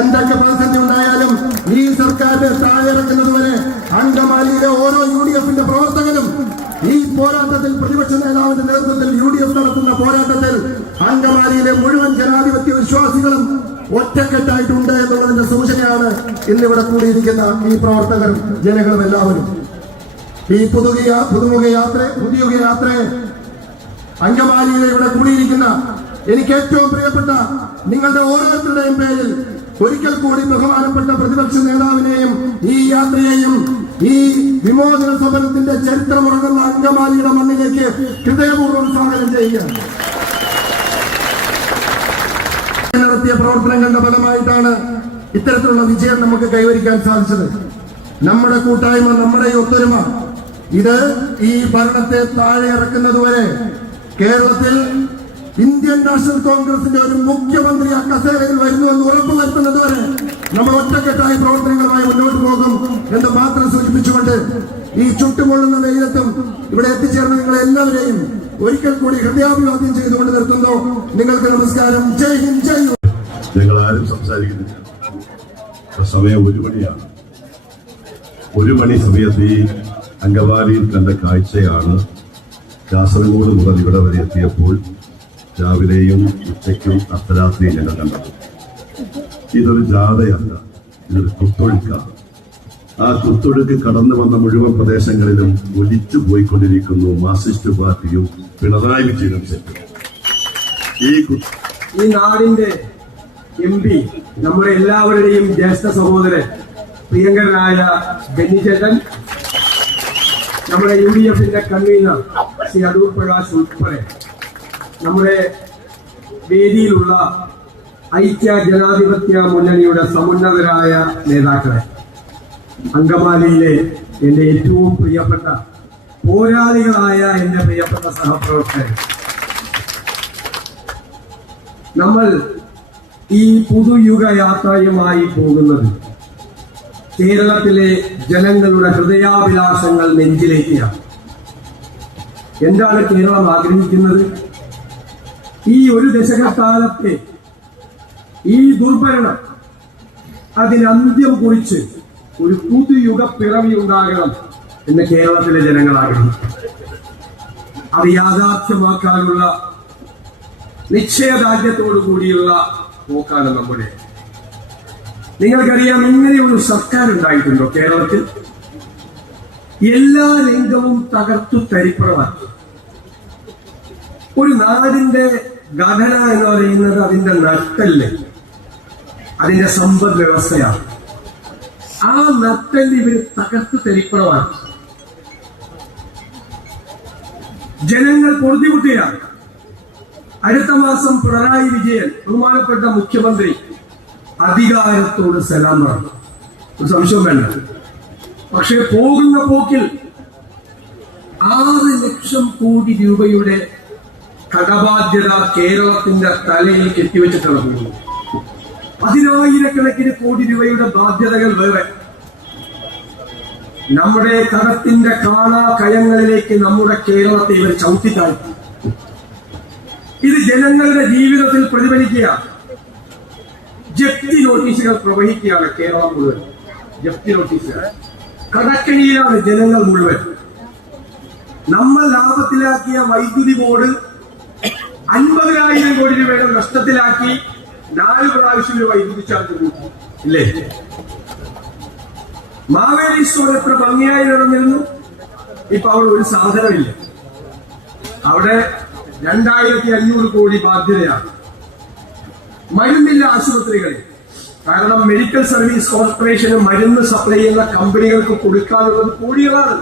എന്തൊക്കെ പ്രതിസന്ധി ഉണ്ടായാലും ഈ സർക്കാരിനെ താഴെയിറക്കുന്നതുവരെ അങ്കമാലിയിലെ ഓരോ UDF-ന്റെ പ്രവർത്തകരും ഈ പോരാട്ടത്തിൽ, പ്രതിപക്ഷ നേതാവിന്റെ നേതൃത്വത്തിൽ UDF നടത്തുന്ന പോരാട്ടത്തിൽ അങ്കമാലിയിലെ മുഴുവൻ ജനാധിപത്യ വിശ്വാസികളും ഒറ്റക്കെട്ടായിട്ടുണ്ട് എന്നുള്ളതിന്റെ സൂചനയാണ് ഇന്നിവിടെ കൂടിയിരിക്കുന്ന ഈ പ്രവർത്തകർ, ജനങ്ങളും എല്ലാവരും. ഈ പുതുയുഗ യാത്രയെ അങ്കമാലിയിലെ ഇവിടെ കൂടിയിരിക്കുന്ന എനിക്ക് ഏറ്റവും പ്രിയപ്പെട്ട നിങ്ങളുടെ ഓരോരുത്തരുടെയും പേരിൽ ഒരിക്കൽ കൂടി ബഹുമാനപ്പെട്ട പ്രതിപക്ഷ നേതാവിനെയും ഈ യാത്രയെയും ഈ വിമോചന സമരത്തിന്റെ ചരിത്രമുറങ്ങുന്ന അങ്കമാലിയുടെ മണ്ണിലേക്ക് ഹൃദയപൂർവ്വം സ്വാഗതം ചെയ്യുകയാണ്. നടത്തിയ പ്രവർത്തനങ്ങളുടെ ഫലമായിട്ടാണ് ഇത്തരത്തിലുള്ള വിജയം നമുക്ക് കൈവരിക്കാൻ സാധിച്ചത്. നമ്മുടെ കൂട്ടായ്മ, നമ്മുടെ ഈ ഒത്തൊരുമ, ഇത് ഈ ഭരണത്തെ താഴെ ഇറക്കുന്നതുവരെ കേരളത്തിൽ ഇന്ത്യൻ നാഷണൽ കോൺഗ്രസിന്റെ ഒരു മുഖ്യമന്ത്രി അക്കസേരയിൽ വരുന്നുവെന്ന് ഉറപ്പുവരുത്തുന്നതുവരെ നമ്മൾ ഒറ്റക്കെട്ടായ പ്രവർത്തനങ്ങളുമായി മുന്നോട്ട് പോകും എന്ന് മാത്രം സൂചിപ്പിച്ചുകൊണ്ട് ഈ ചുട്ടുപൊള്ളുന്ന വെയിലത്തും ഇവിടെ എത്തിച്ചേർന്ന നിങ്ങളെ എല്ലാവരെയും ഒരിക്കൽ കൂടി ഹൃദയാഭിവാദ്യം ചെയ്തുകൊണ്ട് നിർത്തുന്നു. നിങ്ങൾക്ക് നമസ്കാരം. ജയ് ഹിന്ദ്, ജയ് ഹിന്ദ്. ഞങ്ങൾ ആരും സംസാരിക്കുന്നില്ല. സമയം 1 മണിയാണ്. 1 മണി സമയത്ത് ഈ അങ്കമാലിയിൽ കണ്ട കാഴ്ചയാണ് കാസർഗോഡ് മുതൽ ഇവിടെ വരെ എത്തിയപ്പോൾ രാവിലെയും ഉച്ചയ്ക്കും അർദ്ധരാത്രിയും ഞങ്ങൾ കണ്ടത്. ഇതൊരു ജാഥയല്ല, ഇതൊരു കുത്തൊഴുക്കാണ്. ആ കുത്തൊഴുക്ക് കടന്നു വന്ന മുഴുവൻ പ്രദേശങ്ങളിലും ഒലിച്ചു പോയിക്കൊണ്ടിരിക്കുന്നു മാർക്സിസ്റ്റ് പാർട്ടിയും പിണറായി വിജയനും സെറ്റും. ഈ നാടിന്റെ MP, നമ്മുടെ എല്ലാവരുടെയും ജ്യേഷ്ഠ സഹോദരൻ പ്രിയങ്കരനായ ബെന്നിച്ചേട്ടൻ, നമ്മുടെ UDF-ന്റെ കൺവീനർ ശ്രീ അടൂർ പ്രകാശ് ഉൾപ്പെടെ നമ്മുടെ വേദിയിലുള്ള ഐക്യ ജനാധിപത്യ മുന്നണിയുടെ സമുന്നതരായ നേതാക്കളെ, അങ്കമാലിയിലെ എന്റെ ഏറ്റവും പ്രിയപ്പെട്ട പോരാളികളായ എന്റെ പ്രിയപ്പെട്ട സഹപ്രവർത്തകർ, നമ്മൾ ഈ പുതുയുഗ യാത്രയുമായി പോകുന്നത് കേരളത്തിലെ ജനങ്ങളുടെ ഹൃദയാഭിലാഷങ്ങൾ നെഞ്ചിലേക്കാണ്. എന്താണ് കേരളം ആഗ്രഹിക്കുന്നത്? ഈ ഒരു ദശകക്കാലത്തെ ഈ ദുർഭരണം അതിനന്ത്യം കുറിച്ച് ഒരു പുതുയുഗ പിറവി ഉണ്ടാകണം എന്ന് കേരളത്തിലെ ജനങ്ങൾ ആഗ്രഹിക്കും. അത് യാഥാർത്ഥ്യമാക്കാനുള്ള നിശ്ചയദാർഢ്യത്തോടു കൂടിയുള്ള പോക്കാണ് നമ്മുടെ. നിങ്ങൾക്കറിയാം, ഇങ്ങനെയൊരു സർക്കാർ ഉണ്ടായിട്ടുണ്ടോ കേരളത്തിൽ? എല്ലാ രംഗവും തകർത്തു തരിപ്പണമാക്കി. ഒരു നാടിന്റെ ഘടന എന്ന് പറയുന്നത് അതിന്റെ നട്ടല്, അതിന്റെ സമ്പദ് വ്യവസ്ഥയാണ്. ആ നട്ടല് ഇവര് തകർത്ത് തെരിപ്പണമാണ്. ജനങ്ങൾ പൊറുതിമുട്ടിയാണ്. അടുത്ത മാസം പിണറായി വിജയൻ, ബഹുമാനപ്പെട്ട മുഖ്യമന്ത്രി, അധികാരത്തോട് സലാം പറഞ്ഞു, ഒരു സംശയം വേണ്ട. പക്ഷെ പോകുന്ന പോക്കിൽ 6 ലക്ഷം കോടി രൂപയുടെ കടബാധ്യത കേരളത്തിന്റെ തലയിൽ കെട്ടിവെച്ചിട്ടാണ് പോകുന്നത്. 10,000-കണക്കിന് കോടി രൂപയുടെ ബാധ്യതകൾ വേറെ. നമ്മുടെ കടത്തിന്റെ കാണാകയങ്ങളിലേക്ക് നമ്മുടെ കേരളത്തെ ഇവർ ചവിട്ടിത്താഴ്ത്തി. ഇത് ജനങ്ങളുടെ ജീവിതത്തിൽ പ്രതിഫലിക്കുക. ജപ്തി നോട്ടീസുകൾ പ്രവഹിക്കുകയാണ് കേരളം മുഴുവൻ. ജപ്തി നോട്ടീസുകൾ കടക്കണിയിലാണ് ജനങ്ങൾ മുഴുവൻ. നമ്മൾ ലാഭത്തിലാക്കിയ വൈദ്യുതി ബോർഡ് 50,000 കോടി രൂപയുടെ നഷ്ടത്തിലാക്കി 4 പ്രാവശ്യം വൈദ്യുതി ചാർജ് കൂട്ടി, ഇല്ലേ? മാവേലി സ്റ്റോർ എത്ര ഭംഗിയായി നടന്നിരുന്നു, ഇപ്പൊ അവിടെ ഒരു സാധനമില്ല. അവിടെ 2,500 കോടി ബാധ്യതയാണ്. മരുന്നില്ല ആശുപത്രികളിൽ. കാരണം മെഡിക്കൽ സർവീസ് കോർപ്പറേഷന് മരുന്ന് സപ്ലൈ ചെയ്യുന്ന കമ്പനികൾക്ക് കൊടുക്കാനുള്ളത് കോടികളാണ്.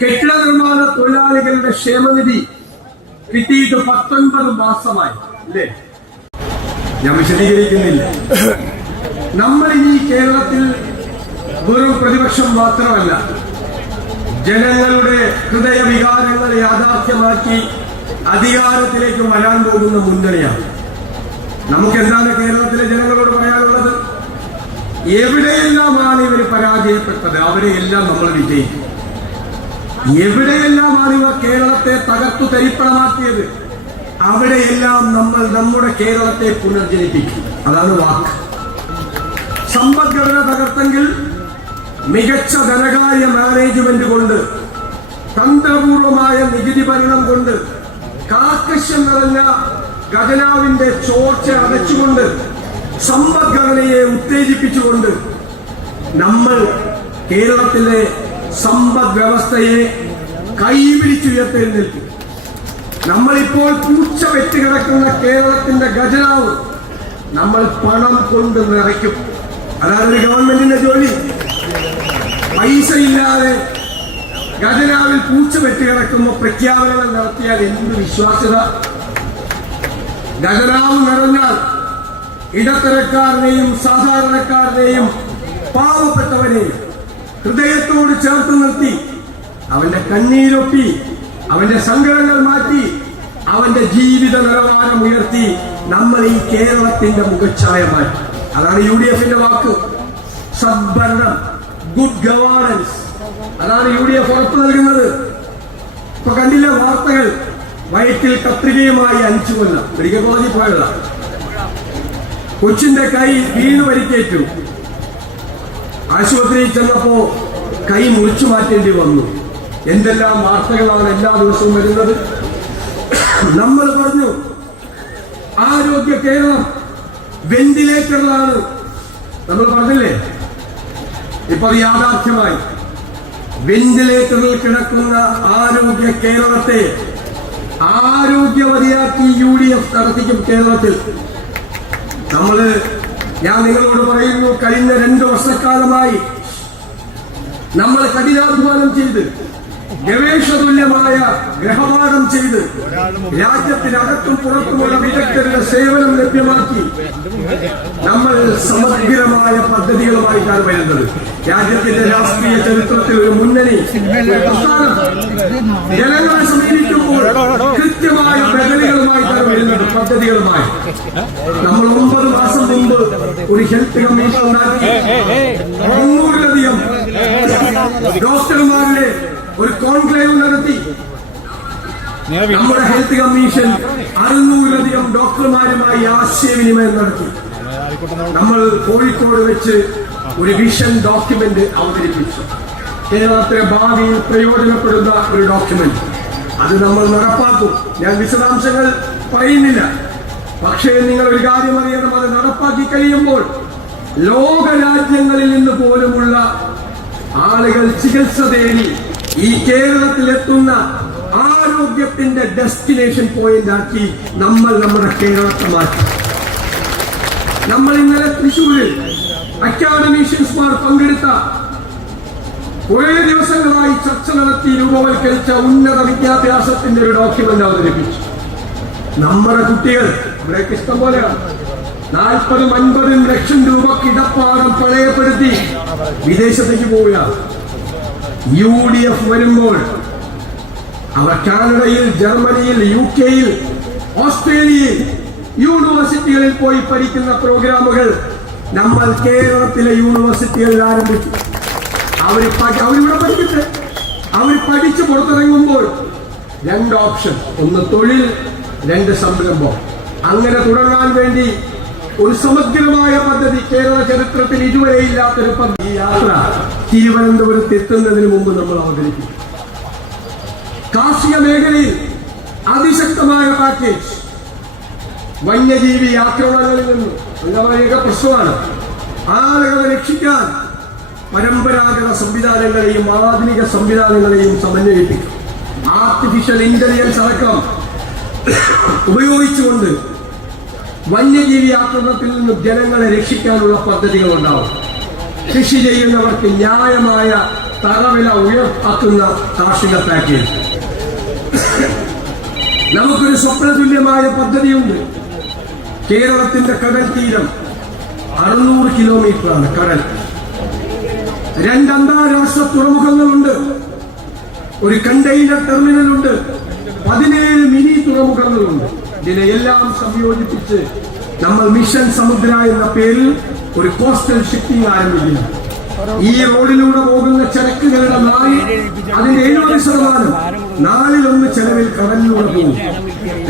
കെട്ടിട നിർമ്മാണ തൊഴിലാളികളുടെ ക്ഷേമനിധി കിട്ടിയിട്ട് 19 മാസമായി, അല്ലേ? ഞാൻ വിശദീകരിക്കുന്നില്ല. നമ്മൾ ഇനി കേരളത്തിൽ വെറും പ്രതിപക്ഷം മാത്രമല്ല, ജനങ്ങളുടെ ഹൃദയവികാരങ്ങൾ യാഥാർത്ഥ്യമാക്കി അധികാരത്തിലേക്ക് വരാൻ പോകുന്ന മുന്നണിയാണ്. നമുക്കെന്താണ് കേരളത്തിലെ ജനങ്ങളോട് പറയാനുള്ളത്? എവിടെയെല്ലാമാണ് ഇവർ പരാജയപ്പെട്ടത് അവരെയെല്ലാം നമ്മൾ വിജയിക്കും. എവിടെയെല്ലാമാണ് ഇവർ കേരളത്തെ തകർത്തു തരിപ്പണമാക്കിയത് അവിടെയെല്ലാം നമ്മൾ നമ്മുടെ കേരളത്തെ പുനർജനിപ്പിക്കും. അതാണ് വാക്ക്. സമ്പദ്ഘടന തകർത്തെങ്കിൽ മികച്ച ധനകാര്യ മാനേജ്മെന്റ് കൊണ്ട്, തന്ത്രപൂർവമായ നികുതി ഭരണം കൊണ്ട്, കാർക്കശ്യം നിറഞ്ഞ ഖജനാവിന്റെ ചോർച്ച അടച്ചുകൊണ്ട്, സമ്പദ്ഘടനയെ ഉത്തേജിപ്പിച്ചുകൊണ്ട് നമ്മൾ കേരളത്തിലെ സമ്പദ് വ്യവസ്ഥയെ കൈപിടിച്ചുയർത്തെഴുന്നേൽക്കും. നമ്മളിപ്പോൾ പൂച്ച വെറ്റുകിടക്കുന്ന കേരളത്തിന്റെ ഖജനാവ് നമ്മൾ പണം കൊണ്ട് നിറയ്ക്കും. അതാണ് ഒരു ഗവൺമെന്റിന്റെ ജോലി. പൈസ ഇല്ലാതെ ഖജനാവിൽ പൂച്ച വെറ്റുകിടക്കുമ്പോൾ പ്രഖ്യാപനങ്ങൾ നടത്തിയാൽ എന്ത് വിശ്വാസ്യത? ഖജനാവ് നിറഞ്ഞാൽ ഇടത്തരക്കാരനെയും സാധാരണക്കാരനെയും പാവപ്പെട്ടവനെയും ഹൃദയത്തോട് ചേർത്ത് നിർത്തി അവന്റെ കണ്ണീരൊപ്പി, അവന്റെ സങ്കടങ്ങൾ മാറ്റി, അവന്റെ ജീവിത നിലവാരം ഉയർത്തി നമ്മൾ ഈ കേരളത്തിന്റെ മുഖച്ഛായ മാറ്റി. അതാണ് UDFന്റെ വാക്ക്. സദ്ഭരണം, ഗുഡ് ഗവേണൻസ്, അതാണ് UDF ഉറപ്പ് നൽകുന്നത്. ഇപ്പൊ കണ്ടില്ല വാർത്തകൾ? വയറ്റിൽ കത്രികയുമായി 5 കൊല്ലം മെഡിക്കൽ കോളേജിൽ പോയതാണ്. കൊച്ചിന്റെ കൈ വീണ് പരിക്കേറ്റു. ആശുപത്രിയിൽ ചെന്നപ്പോ കൈ മുറിച്ചു മാറ്റേണ്ടി വന്നു. എന്തെല്ലാം വാർത്തകളാണ് എല്ലാ ദിവസവും വരുന്നത്. നമ്മൾ പറഞ്ഞു ആരോഗ്യ കേരളം വെന്റിലേറ്ററിലാണ്. നമ്മൾ പറഞ്ഞില്ലേ? ഇപ്പൊ അത് യാഥാർത്ഥ്യമായി. വെന്റിലേറ്ററിൽ കിടക്കുന്ന ആരോഗ്യ കേരളത്തെ ആരോഗ്യവതിയാക്കി UDF നടത്തിക്കും കേരളത്തിൽ. ഞാൻ നിങ്ങളോട് പറയുന്നു, കഴിഞ്ഞ 2 വർഷക്കാലമായി നമ്മൾ കഠിനാധ്വാനം ചെയ്ത്, ഗവേഷണതുല്യമായ ഗ്രഹപാഠം ചെയ്ത്, രാജ്യത്തിനകത്തും പുറത്തുമുള്ള വിദഗ്ധരുടെ സേവനം ലഭ്യമാക്കി നമ്മൾ സമഗ്രമായ പദ്ധതികളുമായിട്ടാണ് വരുന്നത്. രാജ്യത്തിന്റെ രാഷ്ട്രീയ ചരിത്രത്തിൽ ഒരു മുന്നണി, ഒരു പ്രസ്ഥാനം ജനങ്ങളെ സമീപിക്കുമ്പോൾ കൃത്യമായ പദ്ധതികളുമായിട്ടാണ് വരുന്നത്. പദ്ധതികളുമായി നമ്മൾ 9 മാസം മുമ്പ് ഒരു ഹെൽത്ത് കമ്മീഷൻ ഉണ്ടാക്കി. 300-ലധികം ഡോക്ടർമാരുടെ ഒരു കോൺക്ലേവ് നടത്തി. നമ്മുടെ ഹെൽത്ത് കമ്മീഷൻ 600-ലധികം ഡോക്ടർമാരുമായി ആശയവിനിമയം നടത്തി. നമ്മൾ കോഴിക്കോട് വെച്ച് ഒരു വിഷൻ ഡോക്യുമെന്റ് അവതരിപ്പിച്ചു. കേരളത്തിലെ ഭാവിയിൽ പ്രയോജനപ്പെടുന്ന ഒരു ഡോക്യുമെന്റ്. അത് നമ്മൾ നടപ്പാക്കും. ഞാൻ വിശദാംശങ്ങൾ പറയുന്നില്ല. പക്ഷേ നിങ്ങൾ ഒരു കാര്യം അറിയണം, അത് നടപ്പാക്കി കഴിയുമ്പോൾ ലോക രാജ്യങ്ങളിൽ നിന്ന് പോലുമുള്ള ആളുകൾ ചികിത്സ തേടി ഈ കേരളത്തിലെത്തുന്ന ആരോഗ്യത്തിന്റെ ഡെസ്റ്റിനേഷൻ പോയിന്റ് ആക്കി നമ്മൾ നമ്മുടെ കേരളത്തെ മാറ്റി. നമ്മൾ ഇന്നലെ തൃശ്ശൂരിൽ അക്കാഡമീഷ്യൻസ്മാർ പങ്കെടുത്ത കുറേ ദിവസങ്ങളായി ചർച്ച നടത്തി രൂപവൽക്കരിച്ച ഉന്നത വിദ്യാഭ്യാസത്തിന്റെ ഒരു ഡോക്യുമെന്റ് അവതരിപ്പിച്ചു. നമ്മുടെ കുട്ടികൾ ഇവിടേക്ക് ഇഷ്ടം പോലെയാണ് 40-50 ലക്ഷം രൂപ കിടപ്പാടം പണയപ്പെടുത്തി വിദേശത്തേക്ക് പോവുകയാണ്. UDF വരുമ്പോൾ അവർ കാനഡയിൽ, ജർമ്മനിയിൽ, UK-യിൽ, ഓസ്ട്രേലിയയിൽ യൂണിവേഴ്സിറ്റികളിൽ പോയി പഠിക്കുന്ന പ്രോഗ്രാമുകൾ നമ്മൾ കേരളത്തിലെ യൂണിവേഴ്സിറ്റികളിൽ ആരംഭിച്ചു. അവരിവിടെ പഠിക്കട്ടെ. അവർ പഠിച്ചു പുറത്തിറങ്ങുമ്പോൾ 2 ഓപ്ഷൻ, ഒന്ന് തൊഴിൽ, 2 സംരംഭം. അങ്ങനെ തുടങ്ങാൻ വേണ്ടി ഒരു സമഗ്രമായ പദ്ധതി കേരള ചരിത്രത്തിൽ ഇതുവരെ ഇല്ലാത്തൊരു പദ്ധതി. ഈ യാത്ര തിരുവനന്തപുരത്ത് എത്തുന്നതിന് മുമ്പ് നമ്മൾ അവതരിപ്പിക്കും. കാർഷിക മേഖലയിൽ അതിശക്തമായ പാക്കേജ്. വന്യജീവി ആക്രമണങ്ങളിൽ നിന്നും അംഗമാലിക പ്രശ്നമാണ്. ആളുകളെ രക്ഷിക്കാൻ പരമ്പരാഗത സംവിധാനങ്ങളെയും ആധുനിക സംവിധാനങ്ങളെയും സമന്വയിപ്പിക്കും. ആർട്ടിഫിഷ്യൽ ഇന്റലിജൻസ് അടക്കം ഉപയോഗിച്ചുകൊണ്ട് വന്യജീവി ആക്രമണത്തിൽ നിന്ന് ജനങ്ങളെ രക്ഷിക്കാനുള്ള പദ്ധതികൾ ഉണ്ടാവും. കൃഷി ചെയ്യുന്നവർക്ക് ന്യായമായ തറവില ഉയർത്താക്കുന്ന കാർഷിക പാക്കേജ്. നമുക്കൊരു സ്വപ്നതുല്യമായ പദ്ധതിയുണ്ട്. കേരളത്തിന്റെ കടൽ തീരം 600 കിലോമീറ്ററാണ് കടൽ. 2 അന്താരാഷ്ട്ര തുറമുഖങ്ങളുണ്ട്, ഒരു കണ്ടെയ്നർ ടെർമിനലുണ്ട്, 17 മിനി തുറമുഖങ്ങളുണ്ട്. ഇതിനെയെല്ലാം സംയോജിപ്പിച്ച് നമ്മൾ മിഷൻ സമുദ്ര എന്ന പേരിൽ ഒരു കോസ്റ്റൽ ഷിപ്പിംഗ് ആരംഭിക്കുന്നു. ഈ റോഡിലൂടെ പോകുന്ന ചരക്കുകളുടെ അതിന്റെ 70% 1/4 ചെലവിൽ കടലിലൂടെ പോകും.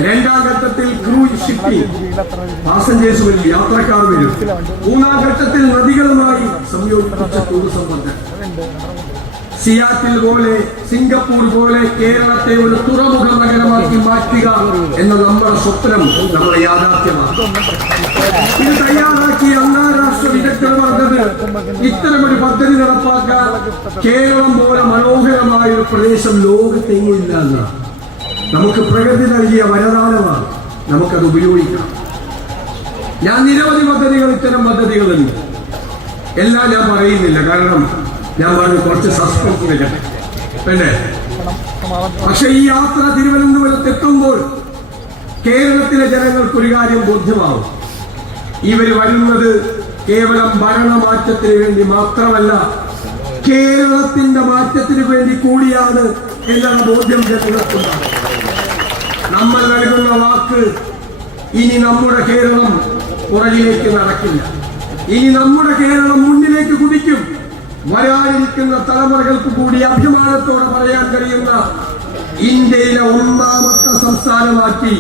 2ാം ഘട്ടത്തിൽ ക്രൂസ് ഷിപ്പിംഗ്, പാസഞ്ചേഴ്സ് വരും, യാത്രക്കാർ വരും. 3ാം ഘട്ടത്തിൽ നദികളുമായി സംയോജിപ്പിച്ച ടൂറിസം പദ്ധതി. സിയാറ്റിൽ പോലെ, സിംഗപ്പൂർ പോലെ കേരളത്തെ ഒരു തുറമുഖ നഗരമാക്കി മാറ്റുക എന്ന നമ്മുടെ സ്വപ്നം നമ്മൾ യാഥാർത്ഥ്യമാക്കും. ഇത് തയ്യാറാക്കി അന്താരാഷ്ട്ര വിദഗ്ധർ പറഞ്ഞത് ഇത്തരമൊരു പദ്ധതി നടപ്പാക്കാൻ കേരളം പോലെ മനോഹരമായ ഒരു പ്രദേശം ലോകത്തെങ്ങില്ല എന്നാണ്. നമുക്ക് പ്രകൃതി നൽകിയ വരദാനമാണ്, നമുക്കത് ഉപയോഗിക്കാം. ഞാൻ നിരവധി പദ്ധതികൾ, ഇത്തരം പദ്ധതികളുണ്ട്. എല്ലാം ഞാൻ പറയുന്നില്ല, കാരണം ഞാൻ പറഞ്ഞു കുറച്ച് സസ്പെൻസ് വെക്കട്ടെ. പിന്നെ പക്ഷെ ഈ യാത്ര തിരുവനന്തപുരത്ത് എത്തുമ്പോൾ കേരളത്തിലെ ജനങ്ങൾക്കൊരു കാര്യം ബോധ്യമാവും. ഇവർ വരുന്നത് കേവലം ഭരണമാറ്റത്തിന് വേണ്ടി മാത്രമല്ല, കേരളത്തിന്റെ മാറ്റത്തിന് വേണ്ടി കൂടിയാണ് എന്നുള്ള ബോധ്യം ജനങ്ങൾക്കുണ്ടാകും. നമ്മൾ നൽകുന്ന വാക്ക്, ഇനി നമ്മുടെ കേരളം പുറകിലേക്ക് നടക്കില്ല. ഇനി നമ്മുടെ കേരളം മുന്നിലേക്ക് കുതിക്കും. വരാനിരിക്കുന്ന തലമുറകൾക്ക് കൂടി അഭിമാനത്തോടെ പറയാൻ കഴിയുന്ന ഇന്ത്യയിലെ 1ാമത്തെ സംസ്ഥാനമാക്കി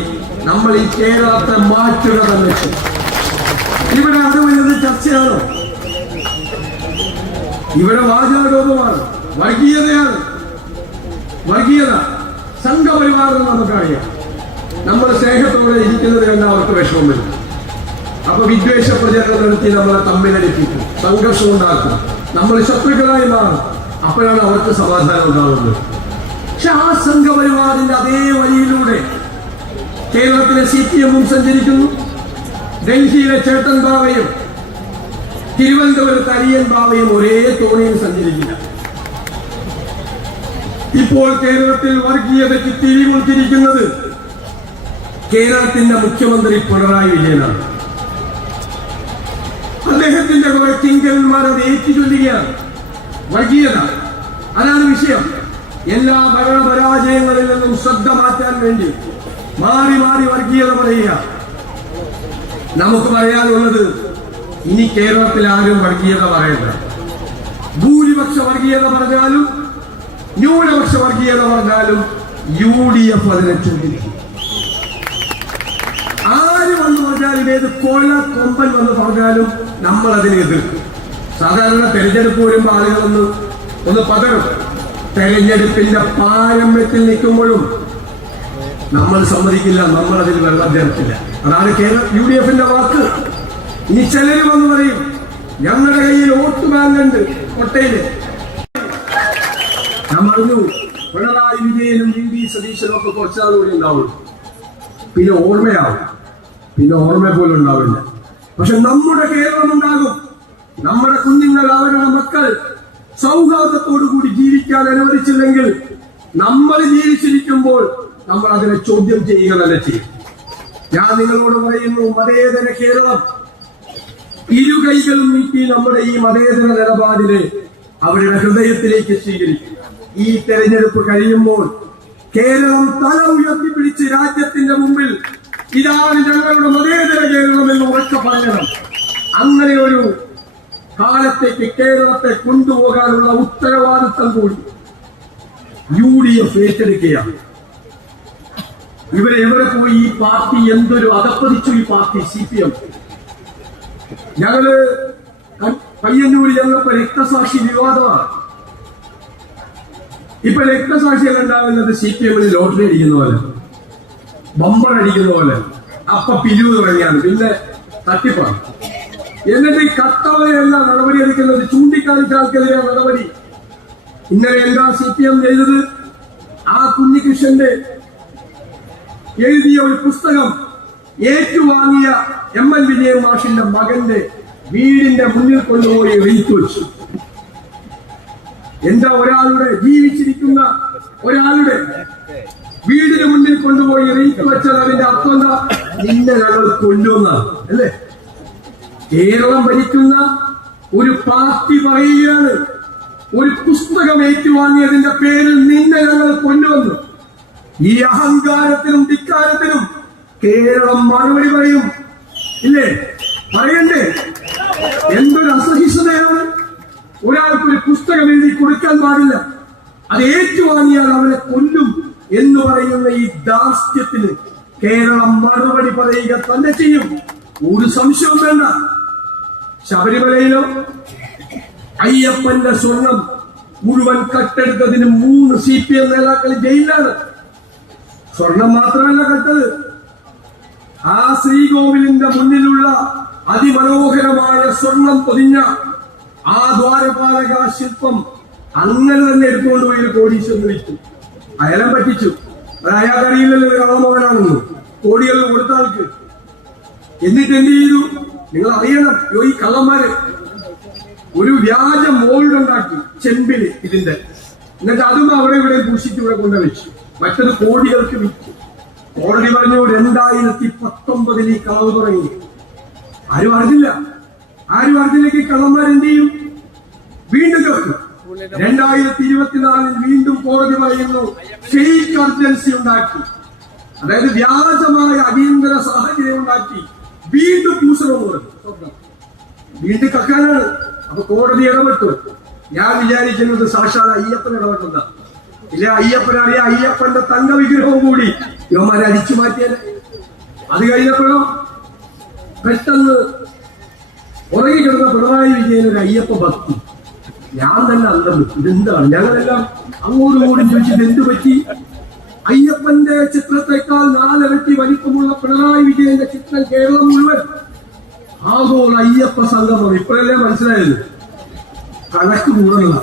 നമ്മൾ ഈ കേരളത്തെ മാറ്റുക തന്നെ. ഇവിടെ അത് വലിയ ചർച്ചയാണ്, ഇവിടെ വാചാരോപമാണ്, വർഗീയതയാണ്. വർഗീയത, സംഘപരിവാരം നമുക്കറിയാം. നമ്മൾ സ്നേഹത്തോടെ ഇരിക്കുന്നത് കണ്ട അവർക്ക് വിഷമം വരും. അപ്പൊ വിദ്വേഷ പ്രചരണം നടത്തി നമ്മളെ തമ്മിലടിപ്പിക്കും, സംഘർഷം ഉണ്ടാക്കും, നമ്മൾ ശത്രുക്കളായി മാറും. അപ്പോഴാണ് അവർക്ക് സമാധാനം ഉണ്ടാവുന്നത്. പക്ഷെ ആ സംഘപരിവാറിന്റെ അതേ വഴിയിലൂടെ കേരളത്തിലെ CPM-ഉം സഞ്ചരിക്കുന്നു. ഡൽഹിയിലെ ചേട്ടൻ ബാവയും തിരുവനന്തപുരത്ത് അരിയൻ ബാവയും ഒരേ തോണിയിൽ സഞ്ചരിക്കില്ല. ഇപ്പോൾ കേരളത്തിൽ വർഗീയതയ്ക്ക് തിരികൊടുത്തിരിക്കുന്നത് കേരളത്തിന്റെ മുഖ്യമന്ത്രി പിണറായി വിജയനാണ്. അദ്ദേഹത്തിന്റെ കുറെ കിങ്കരന്മാരത് ഏറ്റുചൊല്ലുകയാണ്. വർഗീയത, അതാണ് വിഷയം. എല്ലാ ഭരണപരാജയങ്ങളിൽ നിന്നും ശ്രദ്ധ മാറ്റാൻ വേണ്ടി മാറി മാറി വർഗീയത പറയുക. നമുക്ക് പറയാനുള്ളത്, ഇനി കേരളത്തിൽ ആരും വർഗീയത പറയണ്ട. ഭൂരിപക്ഷ വർഗീയത പറഞ്ഞാലും ന്യൂനപക്ഷ വർഗീയത പറഞ്ഞാലും UDF അതിനെ ചോദിക്കും. ആര് വന്ന് പറഞ്ഞാലും, ഏത് കൊല കൊമ്പൻ വന്ന് പറഞ്ഞാലും നമ്മൾ അതിനെ എതിർക്കും. സാധാരണ തെരഞ്ഞെടുപ്പ് വരുമ്പോൾ ആളുകളൊന്ന് പതറും. തെരഞ്ഞെടുപ്പിന്റെ പാരമ്യത്തിൽ നിൽക്കുമ്പോഴും നമ്മൾ സമ്മതിക്കില്ല, നമ്മൾ അതിൽ വെള്ളം ചേർത്തില്ല. അതാണ് UDF-ന്റെ വാക്ക്. ഇനി ചിലര് വന്ന് പറയും, ഞങ്ങളുടെ കയ്യിൽ വോട്ട് ബാങ്ക് ഉണ്ട് കൊട്ടയില്. ഞാൻ പറഞ്ഞു, പിണറായി വിജയനും VD സതീശനും ഒക്കെ കുറച്ചാൾ കൂടി ഉണ്ടാവുള്ളൂ. പിന്നെ ഓർമ്മയാവും, പിന്നെ ഓർമ്മ പോലും ഉണ്ടാവില്ല. പക്ഷെ നമ്മുടെ കേരളം ഉണ്ടാകും. നമ്മുടെ കുഞ്ഞുങ്ങൾ, അവരുടെ മക്കൾ സൗഹാർദ്ദത്തോടുകൂടി ജീവിക്കാൻ അനുവദിച്ചില്ലെങ്കിൽ നമ്മൾ ജീവിച്ചിരിക്കുമ്പോൾ നമ്മൾ അതിനെ ചോദ്യം ചെയ്യുക തന്നെ ചെയ്യും. ഞാൻ നിങ്ങളോട് പറയുന്നു, മതേതര കേരളം ഇരു കൈകളും നീട്ടി നമ്മുടെ ഈ മതേതര നിലപാടിനെ അവരുടെ ഹൃദയത്തിലേക്ക് സ്വീകരിക്കും. ഈ തെരഞ്ഞെടുപ്പ് കഴിയുമ്പോൾ കേരളം തല ഉയർത്തിപ്പിടിച്ച് രാജ്യത്തിന്റെ മുമ്പിൽ ഇതാണ് ഞങ്ങളുടെ മതേതര കേരളം എന്ന് ഉറക്കെ പറയണം. അങ്ങനെ ഒരു കാലത്തേക്ക് കേരളത്തെ കൊണ്ടുപോകാനുള്ള ഉത്തരവാദിത്തം കൂടി UDF ഏറ്റെടുക്കുകയാണ്. ഇവരെവിടെ പോയി? ഈ പാർട്ടി എന്തൊരു അകപ്പതിച്ചു ഈ പാർട്ടി CPM. ഞങ്ങള് പയ്യന്നൂരിൽ ഞങ്ങൾക്ക് രക്തസാക്ഷി വിവാദമാണ്. ഇപ്പൊ രക്തസാക്ഷികൾ ഉണ്ടാകുന്നത് CPM ലോട്ടറി അടിക്കുന്ന പോലെ, ബമ്പർ അടിക്കുന്ന പോലെ. അപ്പൊ പിരിവ് തുടങ്ങിയാണ്, പിന്നെ തട്ടിപ്പാണ്. എന്നിട്ട് ഈ കട്ടവരെയല്ല നടപടി എടുക്കുന്നത്, ചൂണ്ടിക്കാണിച്ച ആൾക്കെതിരെ നടപടി. ഇന്നലെ എന്താ CPM ചെയ്തത്? ആ കുഞ്ഞികൃഷ്ണന്റെ എഴുതിയ ഒരു പുസ്തകം ഏറ്റുവാങ്ങിയ MN വിജയൻ മാഷിന്റെ മകന്റെ വീടിന്റെ മുന്നിൽ കൊണ്ടുപോയി റീത്ത് വെച്ചു. എന്താ ഒരാളുടെ ജീവിച്ചിരിക്കുന്ന ഒരാളുടെ വീടിന് മുന്നിൽ കൊണ്ടുപോയി റീത്ത് വെച്ചാൽ അതിന്റെ അർത്ഥം എന്താ? നിന്നെ ഞങ്ങൾ കൊല്ലുമെന്നാണ്, അല്ലേ? കേരളം ഭരിക്കുന്ന ഒരു പാർട്ടി പറയുകയാണ്, ഒരു പുസ്തകം ഏറ്റുവാങ്ങിയതിന്റെ പേരിൽ നിന്നെ ഞങ്ങൾ കൊല്ലുമെന്ന്. ഈ അഹങ്കാരത്തിനും ധിക്കാരത്തിനും കേരളം മറുപടി പറയും, ഇല്ലേ? പറയണ്ടേ? എന്തൊരു അസഹിഷ്ണുതയാണ്! ഒരാൾക്കൊരു പുസ്തകം എഴുതി കൊടുക്കാൻ പാടില്ല, അത് ഏറ്റുവാങ്ങിയാൽ അവനെ കൊല്ലും എന്ന് പറയുന്ന ഈ ധാർഷ്ട്യത്തിന് കേരളം മറുപടി പറയുക തന്നെ ചെയ്യും. ഒരു സംശയവും വേണ്ട. ശബരിമലയിലോ അയ്യപ്പന്റെ സ്വർണം മുഴുവൻ കട്ടെടുത്തതിന് 3 CPM നേതാക്കൾ ജയിലിലാണ്. സ്വർണം മാത്രമല്ല കട്ടത്, ആ ശ്രീകോവിലിന്റെ മുന്നിലുള്ള അതിമനോഹരമായ സ്വർണം പൊതിഞ്ഞ ആ ദ്വാരപാലക ശില്പം അങ്ങനെ തന്നെ എടുത്തുകൊണ്ടുപോയി ഒരു കോടീശ്വരന് വിറ്റു. അയാളെ പറ്റിച്ചു. അയാൾക്കറിയില്ലല്ലോ ഒരു കള്ളമോഹനാണെന്ന്, കോടികൾ കൊടുത്ത ആൾക്ക്. എന്നിട്ട് എന്ത് ചെയ്തു? നിങ്ങൾ അറിയണം, ഈ കള്ളന്മാര് ഒരു വ്യാജ മോൾഡ് ഉണ്ടാക്കി ചെമ്പില് ഇതിന്റെ. എന്നിട്ട് അതും അവിടെ ഇവിടെ പൂശിച്ച് ഇവിടെ കൊണ്ടുവച്ചു. മറ്റൊരു കോടികൾക്ക് വിറ്റു. കോടതി പറഞ്ഞു 2019 ഈ കളവ് തുടങ്ങി. ആരും അറിഞ്ഞില്ല. ഈ കള്ളന്മാരെന്ത് ചെയ്യും? വീണ്ടും കേൾക്കും. 2024 വീണ്ടും കോടതി പറയുന്നു ഫേക്ക് അർജൻസി ഉണ്ടാക്കി, അതായത് വ്യാജമായ അടിയന്തര സാഹചര്യം ഉണ്ടാക്കി വീണ്ടും ഭൂഷണം കൊടുക്കും. വീണ്ടും കക്കാനാണ്. അപ്പൊ കോടതി ഇടപെട്ടു. ഞാൻ വിചാരിക്കുന്നത് സാക്ഷാൽ അയ്യപ്പൻ ഇടപെട്ടുന്ന ഇല്ല. അയ്യപ്പനറിയാം, അയ്യപ്പന്റെ തങ്ക വിഗ്രഹവും കൂടി ഇവന്മാരെ അടിച്ചു മാറ്റിയത്. അത് കഴിഞ്ഞപ്പോഴോ പെട്ടെന്ന് ഉറങ്ങിക്കിടന്ന പിണറായി വിജയൻ ഒരു അയ്യപ്പ ഭക്തി. ഞാൻ തന്നെ അന്തം വിട്ടു. ഇതെന്താണ്? ഞങ്ങളെല്ലാം അങ്ങോട്ടും കൂടി ചോദിച്ചത് എന്തു പറ്റി? അയ്യപ്പന്റെ ചിത്രത്തെക്കാൾ 4 ഇരട്ടി വലിപ്പമുള്ള പിണറായി വിജയന്റെ ചിത്രം കേരളം മുഴുവൻ ആഗോള അയ്യപ്പ സംഗമം. ഇപ്പോഴല്ലേ മനസ്സിലായത്? കണക്ക് കൂടുതലുള്ള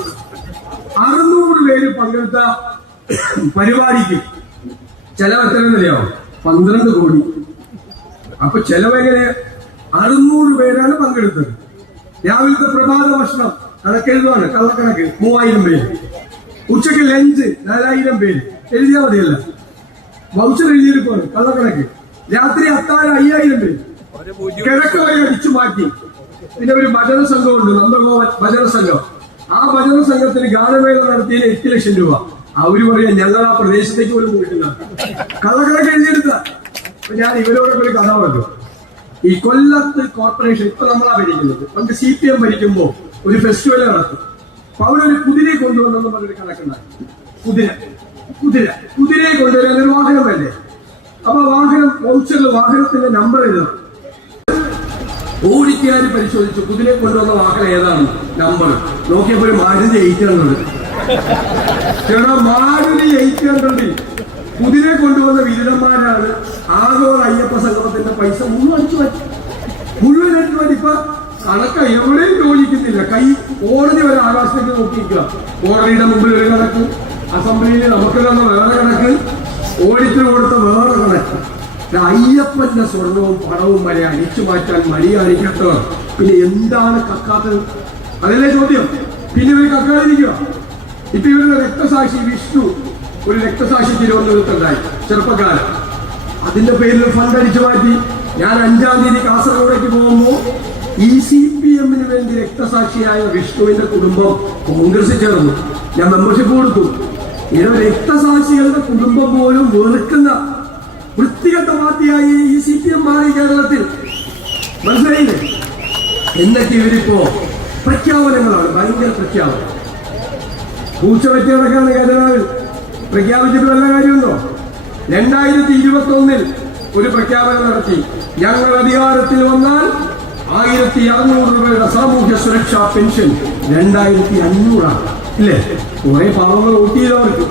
600 പേര് പങ്കെടുത്ത പരിപാടിക്ക് ചെലവ് എത്രയെന്നറിയാമോ? 12 കോടി. അപ്പൊ ചെലവെങ്ങനെ? 600 പേരാണ് പങ്കെടുത്തത്. രാവിലത്തെ പ്രഭാത ഭക്ഷണം കണക്കെഴുതുവാണ്, കള്ളക്കണക്ക് 3000 പേര്. ഉച്ചയ്ക്ക് ലഞ്ച് 4000 പേര്. എഴുതിയാൽ മതിയല്ല, വംശം എഴുതിയെടുക്കുവാണ്, കള്ളക്കണക്ക്. രാത്രി അത്താഴം 5000 പേര്. കിഴക്ക് വരെ അടിച്ചു മാറ്റി. പിന്നെ ഒരു ഭജന സംഘമുണ്ട്, നന്ദഗോപൻ ഭജന സംഘം. ആ ഭജന സംഘത്തിന് ഗാനമേള നടത്തിയതിന് 8 ലക്ഷം രൂപ. അവര് പറയാ ഞങ്ങൾ ആ പ്രദേശത്തേക്ക് പോലും പോയിട്ടില്ല. കള്ളക്കണക്ക് എഴുതിയെടുത്ത. ഞാൻ ഇവരോടൊക്കെ ഒരു കഥ പറഞ്ഞു. ഈ കൊല്ലത്ത് കോർപ്പറേഷൻ ഇപ്പൊ നമ്മളാ ഭരിക്കുന്നത്. പണ്ട് CPM ഭരിക്കുമ്പോ ഒരു ഫെസ്റ്റിവൽ നടത്തും. അപ്പൊ അവിടെ ഒരു കുതിരയെ കൊണ്ടുവന്നെന്ന് പറഞ്ഞൊരു കണക്കുണ്ടാക്കി. കുതിരയെ കൊണ്ടുവരാൻ ഒരു വാഹനം വേണ്ടേ? അപ്പൊ വാഹനം വൗച്ചറിൽ വാഹനത്തിന്റെ നമ്പർ എഴുതണം. ഓടിക്കാര് പരിശോധിച്ചു കുതിരയെ കൊണ്ടുവന്ന വാഹനം ഏതാണ് നമ്പർ നോക്കിയപ്പോ ഒരു മാരുതി 800. ചേട്ടാ, മാരുതി 800 കുതിരയെ കൊണ്ടുവന്ന വീരന്മാരാണ് ആഗോള അയ്യപ്പ സംഗമത്തിന്റെ പൈസ മുഴുവൻ അടിച്ചു മാറ്റി. ഇപ്പൊ കണക്ക എവിടെയും യോജിക്കുന്നില്ല. കോടതി വരെ ആകാശത്തേക്ക് നോക്കിയിരിക്കുക. കോടതിയുടെ മുമ്പിൽ ഒരു കണക്കും, അസംബ്ലിയിൽ നമുക്ക് തന്ന വേറെ കണക്ക്, ഓഡിറ്റർ കൊടുത്ത വേറെ കണക്ക്. അയ്യപ്പന്റെ സ്വർണവും പണവും വരെ അടിച്ചു മാറ്റാൻ മടി കാണിക്കാത്തവർ പിന്നെ എന്താണ് കക്കാത്തത്? അതല്ലേ ചോദ്യം. പിന്നെ ഇവർ കക്കാതിരിക്കുക. ഇപ്പൊ ഇവരുടെ രക്തസാക്ഷി വിഷ്ണു, ഒരു രക്തസാക്ഷി തിരുവനന്തപുരത്തുണ്ടായി, ചെറുപ്പക്കാരൻ. അതിന്റെ പേരിൽ ഫണ്ട് അടിച്ചു മാറ്റി. ഞാൻ 5-ാം തീയതി കാസർഗോഡേക്ക് പോകുമ്പോൾ ഈ CPM വേണ്ടി രക്തസാക്ഷിയായ വിഷ്ണുവിന്റെ കുടുംബം കോൺഗ്രസിൽ ചേർന്നു. ഞാൻ മെമ്പർഷിപ്പ് കൊടുത്തു. ഇങ്ങനെ രക്തസാക്ഷികളുടെ കുടുംബം പോലും വെറുക്കുന്ന വൃത്തികെട്ട പാർട്ടിയായി ഈ CPM മാറി കേരളത്തിൽ. മനസ്സിലായില്ലേ? എന്നിട്ട് ഇവരിപ്പോ പ്രഖ്യാപനങ്ങളാണ്, ഭയങ്കര പ്രഖ്യാപനം. പൂച്ച വെറ്റി നടക്കാണ് ഖജനാവിൽ. പ്രഖ്യാപിച്ചിട്ട് വല്ല കാര്യമുണ്ടോ? 2021 ഒരു പ്രഖ്യാപനം നടത്തി. ഞങ്ങൾ അധികാരത്തിൽ വന്നാൽ 1600 രൂപയുടെ സാമൂഹ്യ സുരക്ഷാ പെൻഷൻ 2500 ഇല്ലേ? കുറെ പാവങ്ങൾ വോട്ട് ചെയ്തവർക്ക്.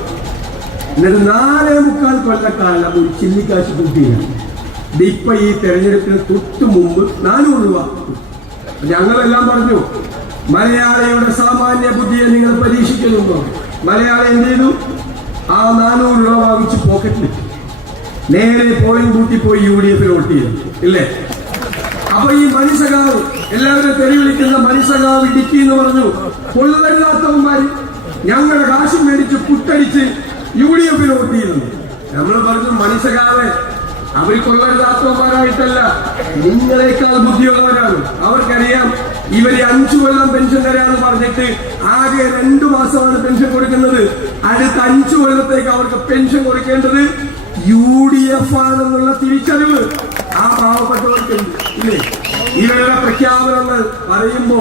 എന്നിട്ട് 4.25 കൊല്ലക്കാലം ഒരു ചില്ലിക്കാശ് കൂട്ടിയാണ്. ഇപ്പൊ ഈ തെരഞ്ഞെടുപ്പിന് തൊട്ട് മുമ്പ് 400 രൂപ. ഞങ്ങളെല്ലാം പറഞ്ഞു, മലയാളിയുടെ സാമാന്യ ബുദ്ധിയെ നിങ്ങൾ പരീക്ഷിക്കുന്നുണ്ടോ? മലയാളി എന്ത് ചെയ്തു? ആ 400 രൂപ വാങ്ങിച്ച് പോക്കറ്റിൽ നേരെ പോളിംഗ് ബൂത്തിൽ പോയി UDF വോട്ട് ചെയ്തു, ഇല്ലേ? അപ്പൊ ഈ മനുഷ്യകാവ്, എല്ലാവരും തെറി വിളിക്കുന്ന മനുഷ്യകാവ് ഇടുക്കി എന്ന് പറഞ്ഞു. കൊള്ളുവരുതാത്തവന്മാര് ഞങ്ങളുടെ കാശ് മേടിച്ച് പുട്ടടിച്ച് UDF വോട്ട് ചെയ്യുന്നു. നമ്മൾ പറഞ്ഞു മനുഷ്യകാവ് അവർ കൊള്ളരുതാത്തവന്മാരായിട്ടല്ല, നിങ്ങളെക്കാൾ ബുദ്ധിയുള്ളവരാണ്. അവർക്കറിയാം ഇവര് 5 കൊല്ലം പെൻഷൻ തരാന്ന് പറഞ്ഞിട്ട് ആകെ 2 മാസമാണ് പെൻഷൻ കൊടുക്കുന്നത്. അടുത്ത 5 കൊല്ലത്തേക്ക് അവർക്ക് പെൻഷൻ കൊടുക്കേണ്ടത് UDF ആണെന്നുള്ള തിരിച്ചറിവ് ആ പാവപ്പെട്ടവർക്കുണ്ട്, ഇല്ലേ? ഇവരുടെ പ്രഖ്യാപനങ്ങൾ പറയുമ്പോ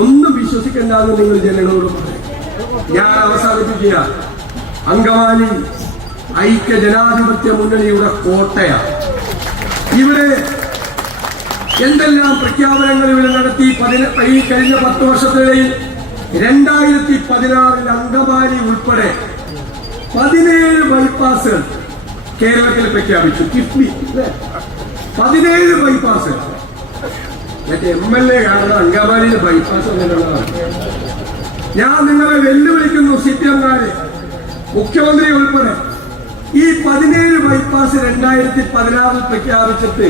ഒന്നും വിശ്വസിക്കണ്ടെന്ന് നിങ്ങൾ ജനങ്ങളോട് പറയും. ഞാൻ അവസാനിപ്പിക്കുക. അങ്കമാലി ഐക്യ ജനാധിപത്യ മുന്നണിയുടെ കോട്ടയാണ്. ഇവിടെ എന്തെല്ലാം പ്രഖ്യാപനങ്ങൾ ഇവിടെ നടത്തി. ഈ കഴിഞ്ഞ 10 വർഷത്തിനിടയിൽ 2016 അങ്കമാലി ഉൾപ്പെടെ 17 ബൈപ്പാസുകൾ കേരളത്തിൽ പ്രഖ്യാപിച്ചു. കിഫ്ബി 17 ബൈപ്പാസ്. മറ്റേ MLA കാണുന്ന അങ്കമാലിയിലെ ബൈപ്പാസ് എന്നുള്ളതാണ്. ഞാൻ നിങ്ങളെ വെല്ലുവിളിക്കുന്നു, CPM-കാരെ, മുഖ്യമന്ത്രി ഉൾപ്പെടെ. ഈ 17 ബൈപ്പാസ് 2016 പ്രഖ്യാപിച്ചിട്ട്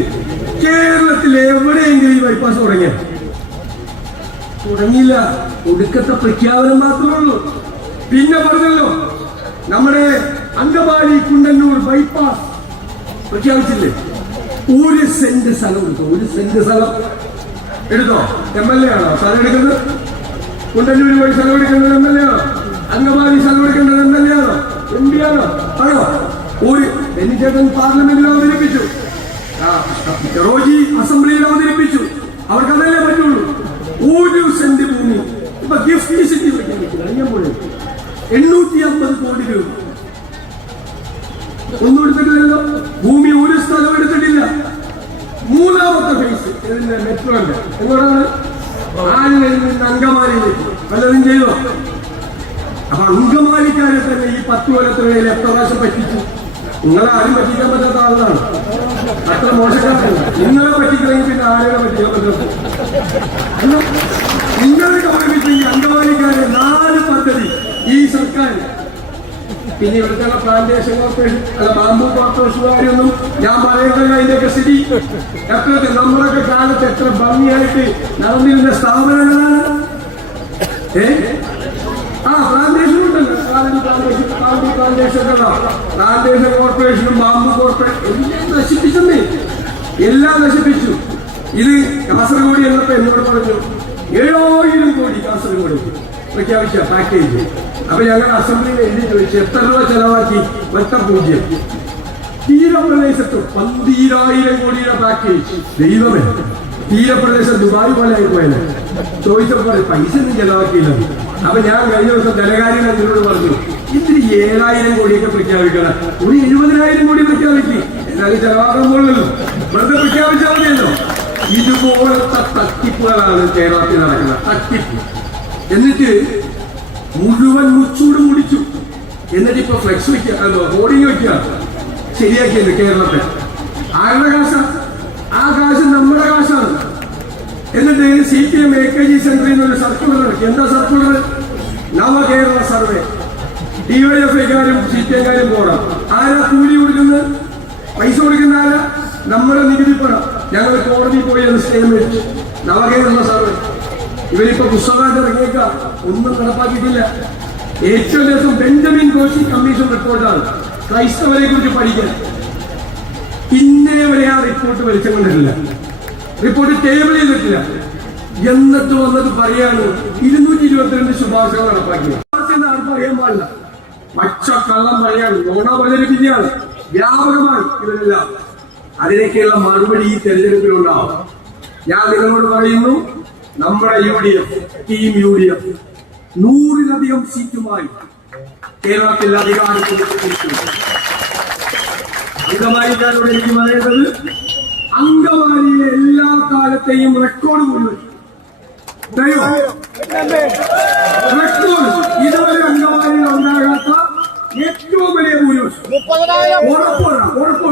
കേരളത്തിൽ എവിടെയെങ്കിലും ഈ ബൈപ്പാസ് തുടങ്ങിയില്ല. ഒടുക്കത്തെ പ്രഖ്യാപനം മാത്രമേ ഉള്ളൂ. പിന്നെ പറഞ്ഞല്ലോ, നമ്മുടെ അങ്കമാലി കുണ്ടന്നൂർ ബൈപ്പാസ് പ്രഖ്യാപിച്ചില്ലേ? 1 സെന്റ് സ്ഥലം എടുത്തോ? 1 സെന്റ് സ്ഥലം എടുത്തോ? MLA ആണോ സ്ഥലം എടുക്കുന്നത്? കുണ്ടന്നൂർ പോയി സ്ഥലം എടുക്കുന്നത് MLA ആണോ? അങ്കമാലി സ്ഥലം എടുക്കേണ്ടത് MLA ആണോ? MP ആണോ? ആണോ? ഒരു ബെന്നിച്ചേട്ടൻ പാർലമെന്റിൽ അവതരിപ്പിച്ചു, റോജി അസംബ്ലിയിൽ അവതരിപ്പിച്ചു. അവർക്കതല്ലേ പറ്റുള്ളൂ. 1 സെന്റ് ഭൂമി ഇപ്പൊ ഗിഫ്റ്റ് സിറ്റി കഴിഞ്ഞപ്പോൾ 850 കോടി രൂപ ഒന്നും എടുത്തിട്ടില്ലല്ലോ. ഭൂമി ഒരു സ്ഥലം എടുത്തിട്ടില്ല. 3ാമത്തെ ഫേസ് ഇതിന്റെ മെട്രോന്റെ എങ്ങോട്ടാണ്? ആലുവയിൽ നിന്ന് അങ്കമാലിയിലേക്ക് പലതും ചെയ്തോ? അപ്പൊ അങ്കമാലിക്കാരെ തന്നെ ഈ 10 കൊല്ലത്തിനിടയിൽ എത്ര പ്രാവശ്യം പറ്റിച്ചു? നിങ്ങളാരും പറ്റിക്കാൻ പറ്റാത്ത ആളാണ്. അത്ര മോശക്കാരല്ല. നിങ്ങളെ പറ്റിക്കണമെങ്കിൽ പിന്നെ ആരെയും പറ്റിക്കാൻ പറ്റും. നിങ്ങളെ ഗവൺമെന്റ് അങ്കമാലിക്കാരെ 4 പദ്ധതി ഈ സർക്കാർ. പിന്നെ ഇവിടുത്തെ പ്ലാന്റേഷൻ കോർപ്പറേഷൻ അല്ല ബാംബു കോർപ്പറേഷനുകാരൊന്നും ഞാൻ പറയേണ്ടത് അതിന്റെയൊക്കെ സ്ഥിതി എത്രയൊക്കെ നമ്മളൊക്കെ കാലത്ത് എത്ര ഭംഗിയായിട്ട് നടന്നിരുന്ന സ്ഥാപനങ്ങളാണ്. പ്ലാന്റേഷൻ ഉണ്ടല്ലോ, പ്ലാന്റേഷൻ കോർപ്പറേഷനും ബാംബു കോർപ്പറേഷൻ എല്ലാം നശിപ്പിച്ചെന്നേ, എല്ലാം നശിപ്പിച്ചു. ഇത് കാസർഗോഡ് എന്നപ്പോ എന്നോട് പറഞ്ഞു 7000 കോടി കാസർഗോഡ് പ്രഖ്യാപിച്ച പാക്കേജ്. അപ്പൊ ഞങ്ങൾ അസംബ്ലിയിൽ എഴുതി ചോദിച്ചു എത്ര രൂപ ചെലവാക്കി? 0. തീരപ്രദേശത്ത് 12,000 കോടിയുടെ പാക്കേജ്. ദൈവമേ, തീരപ്രദേശം ദുബായ് പോലെ ആയിപ്പോയത്. ചോദിച്ചപ്പോൾ പൈസ ഒന്നും ചെലവാക്കിയില്ല. അപ്പൊ ഞാൻ കഴിഞ്ഞ ദിവസം ധനകാര്യ മന്ത്രിയോട് പറഞ്ഞു, ഇതിന് 7,000 കോടിയൊക്കെ പ്രഖ്യാപിക്കണം, ഒരു 70,000 കോടി പ്രഖ്യാപിക്കും. എന്നാലും ചെലവാക്കാൻ പോലുള്ളൂ, വെറുതെ പ്രഖ്യാപിച്ചാൽ മതിയല്ലോ. ഇതുപോലത്തെ തട്ടിപ്പുകളാണ് കേരളത്തിൽ നടക്കുന്നത്. തട്ടിപ്പ്. എന്നിട്ട് മുഴുവൻ മുച്ചൂട് മുടിച്ചു. എന്നിട്ട് ഇപ്പൊ ഫ്ലെക്സ് വയ്ക്കുക, ഹോർഡിങ് വയ്ക്കുക. ശരിയാക്കിയത് കേരളത്തെ. ആരുടെ കാശാണ്? ആ കാശ് നമ്മുടെ കാശാണ്. എന്നിട്ട് CPM AKG സെന്ററിൽ നിന്നൊരു സർക്കുലർ ഇറക്കി. എന്താ സർക്കുലർ? നവകേരള സർവേ. ഡിവൈഎഫ്ഐക്കാരും സിപിഎംകാരും പോരാ. ആരാ കൂലി കൊടുക്കുന്നത്? പൈസ കൊടുക്കുന്ന ആരാ? നമ്മുടെ നികുതി പണം. ഞങ്ങൾ കോടതിയിൽ പോയി അത് സ്റ്റേ മേടിച്ചു. നവകേരള സാറ് ഇവരിപ്പോ പുസ്തകമായിട്ട് ഇറങ്ങിയേക്കാം, ഒന്നും നടപ്പാക്കിയിട്ടില്ല. ഏറ്റവും ദിവസം ബെഞ്ചമിൻ കോശി കമ്മീഷൻ റിപ്പോർട്ടാണ് ക്രൈസ്തവരെ കുറിച്ച് പഠിക്കാൻ. ഇന്നേ വരെ ആ റിപ്പോർട്ട് വലിച്ചുകൊണ്ടിട്ടില്ല, റിപ്പോർട്ട് ടേബിൾ ചെയ്തിട്ടില്ല. എന്നിട്ട് വന്നത് പറയാണ് 222 ശുപാർശകൾ നടപ്പാക്കിയത്. ആർക്കും അറിയാൻ പാടില്ല. പച്ച കള്ളം പറയാണ്, നോണ പ്രചരിപ്പിക്കുകയാണ് വ്യാപകമായി ഇവരെല്ലാം. അതിനൊക്കെയുള്ള മറുപടി ഈ തെരഞ്ഞെടുപ്പിലുണ്ടാവും. ഞാൻ നിങ്ങളോട് പറയുന്നു, നമ്മുടെ UDF ടീം UDF 100-ലധികം സീറ്റുമായി കേരളത്തിൽ അധികാരത്തിൽ അങ്കമാലിക്കാരോട് എനിക്ക് പറയേണ്ടത്, അങ്കമാലിയെ എല്ലാ കാലത്തെയും റെക്കോർഡ് മുഴുവൻ റെക്കോർഡ് ഇതുവരെ അങ്കമാലിയിൽ ഉണ്ടാകാത്ത ഏറ്റവും വലിയ ഭൂരിപക്ഷം ഉറപ്പ്.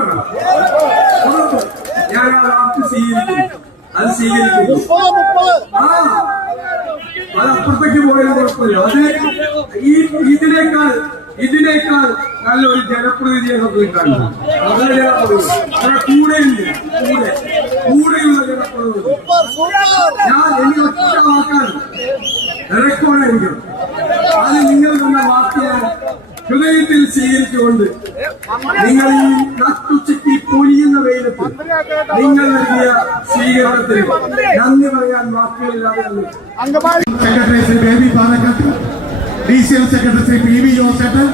ഞാൻ ആ വാക്ക് സ്വീകരിക്കുന്നു, അത് സ്വീകരിക്കുന്നു. അത് അപ്പുറത്തേക്ക് പോയാലും കുഴപ്പമില്ല. അത് ഇതിനേക്കാൾ നല്ലൊരു ജനപ്രതിനിധിയെ നമുക്ക് കിട്ടാനുണ്ട്. അവരുടെ ജനപ്രതിനിധി കൂടെയുള്ള ജനപ്രതിനിധി. ഞാൻ എനിക്ക് ഒറ്റ വാക്കാണ് റെക്കോർഡായിരിക്കും. അത് നിങ്ങൾ തന്ന വാക്ക് ഞാൻ ഹൃദയത്തിൽ സ്വീകരിച്ചുകൊണ്ട് നിങ്ങൾ ഈ നട്ടുച്ചയ്ക്ക് പൊരിയുന്ന വെയിലത്ത് നിങ്ങൾ നൽകിയ സ്വീകരണത്തിന് നന്ദി പറയാൻ വാക്കുകളില്ലാതെ സെക്രട്ടറി ശ്രീ ബേബി പാലക്കാട്ട്, DCL സെക്രട്ടറി ശ്രീ PV ജോസേട്ടൻ,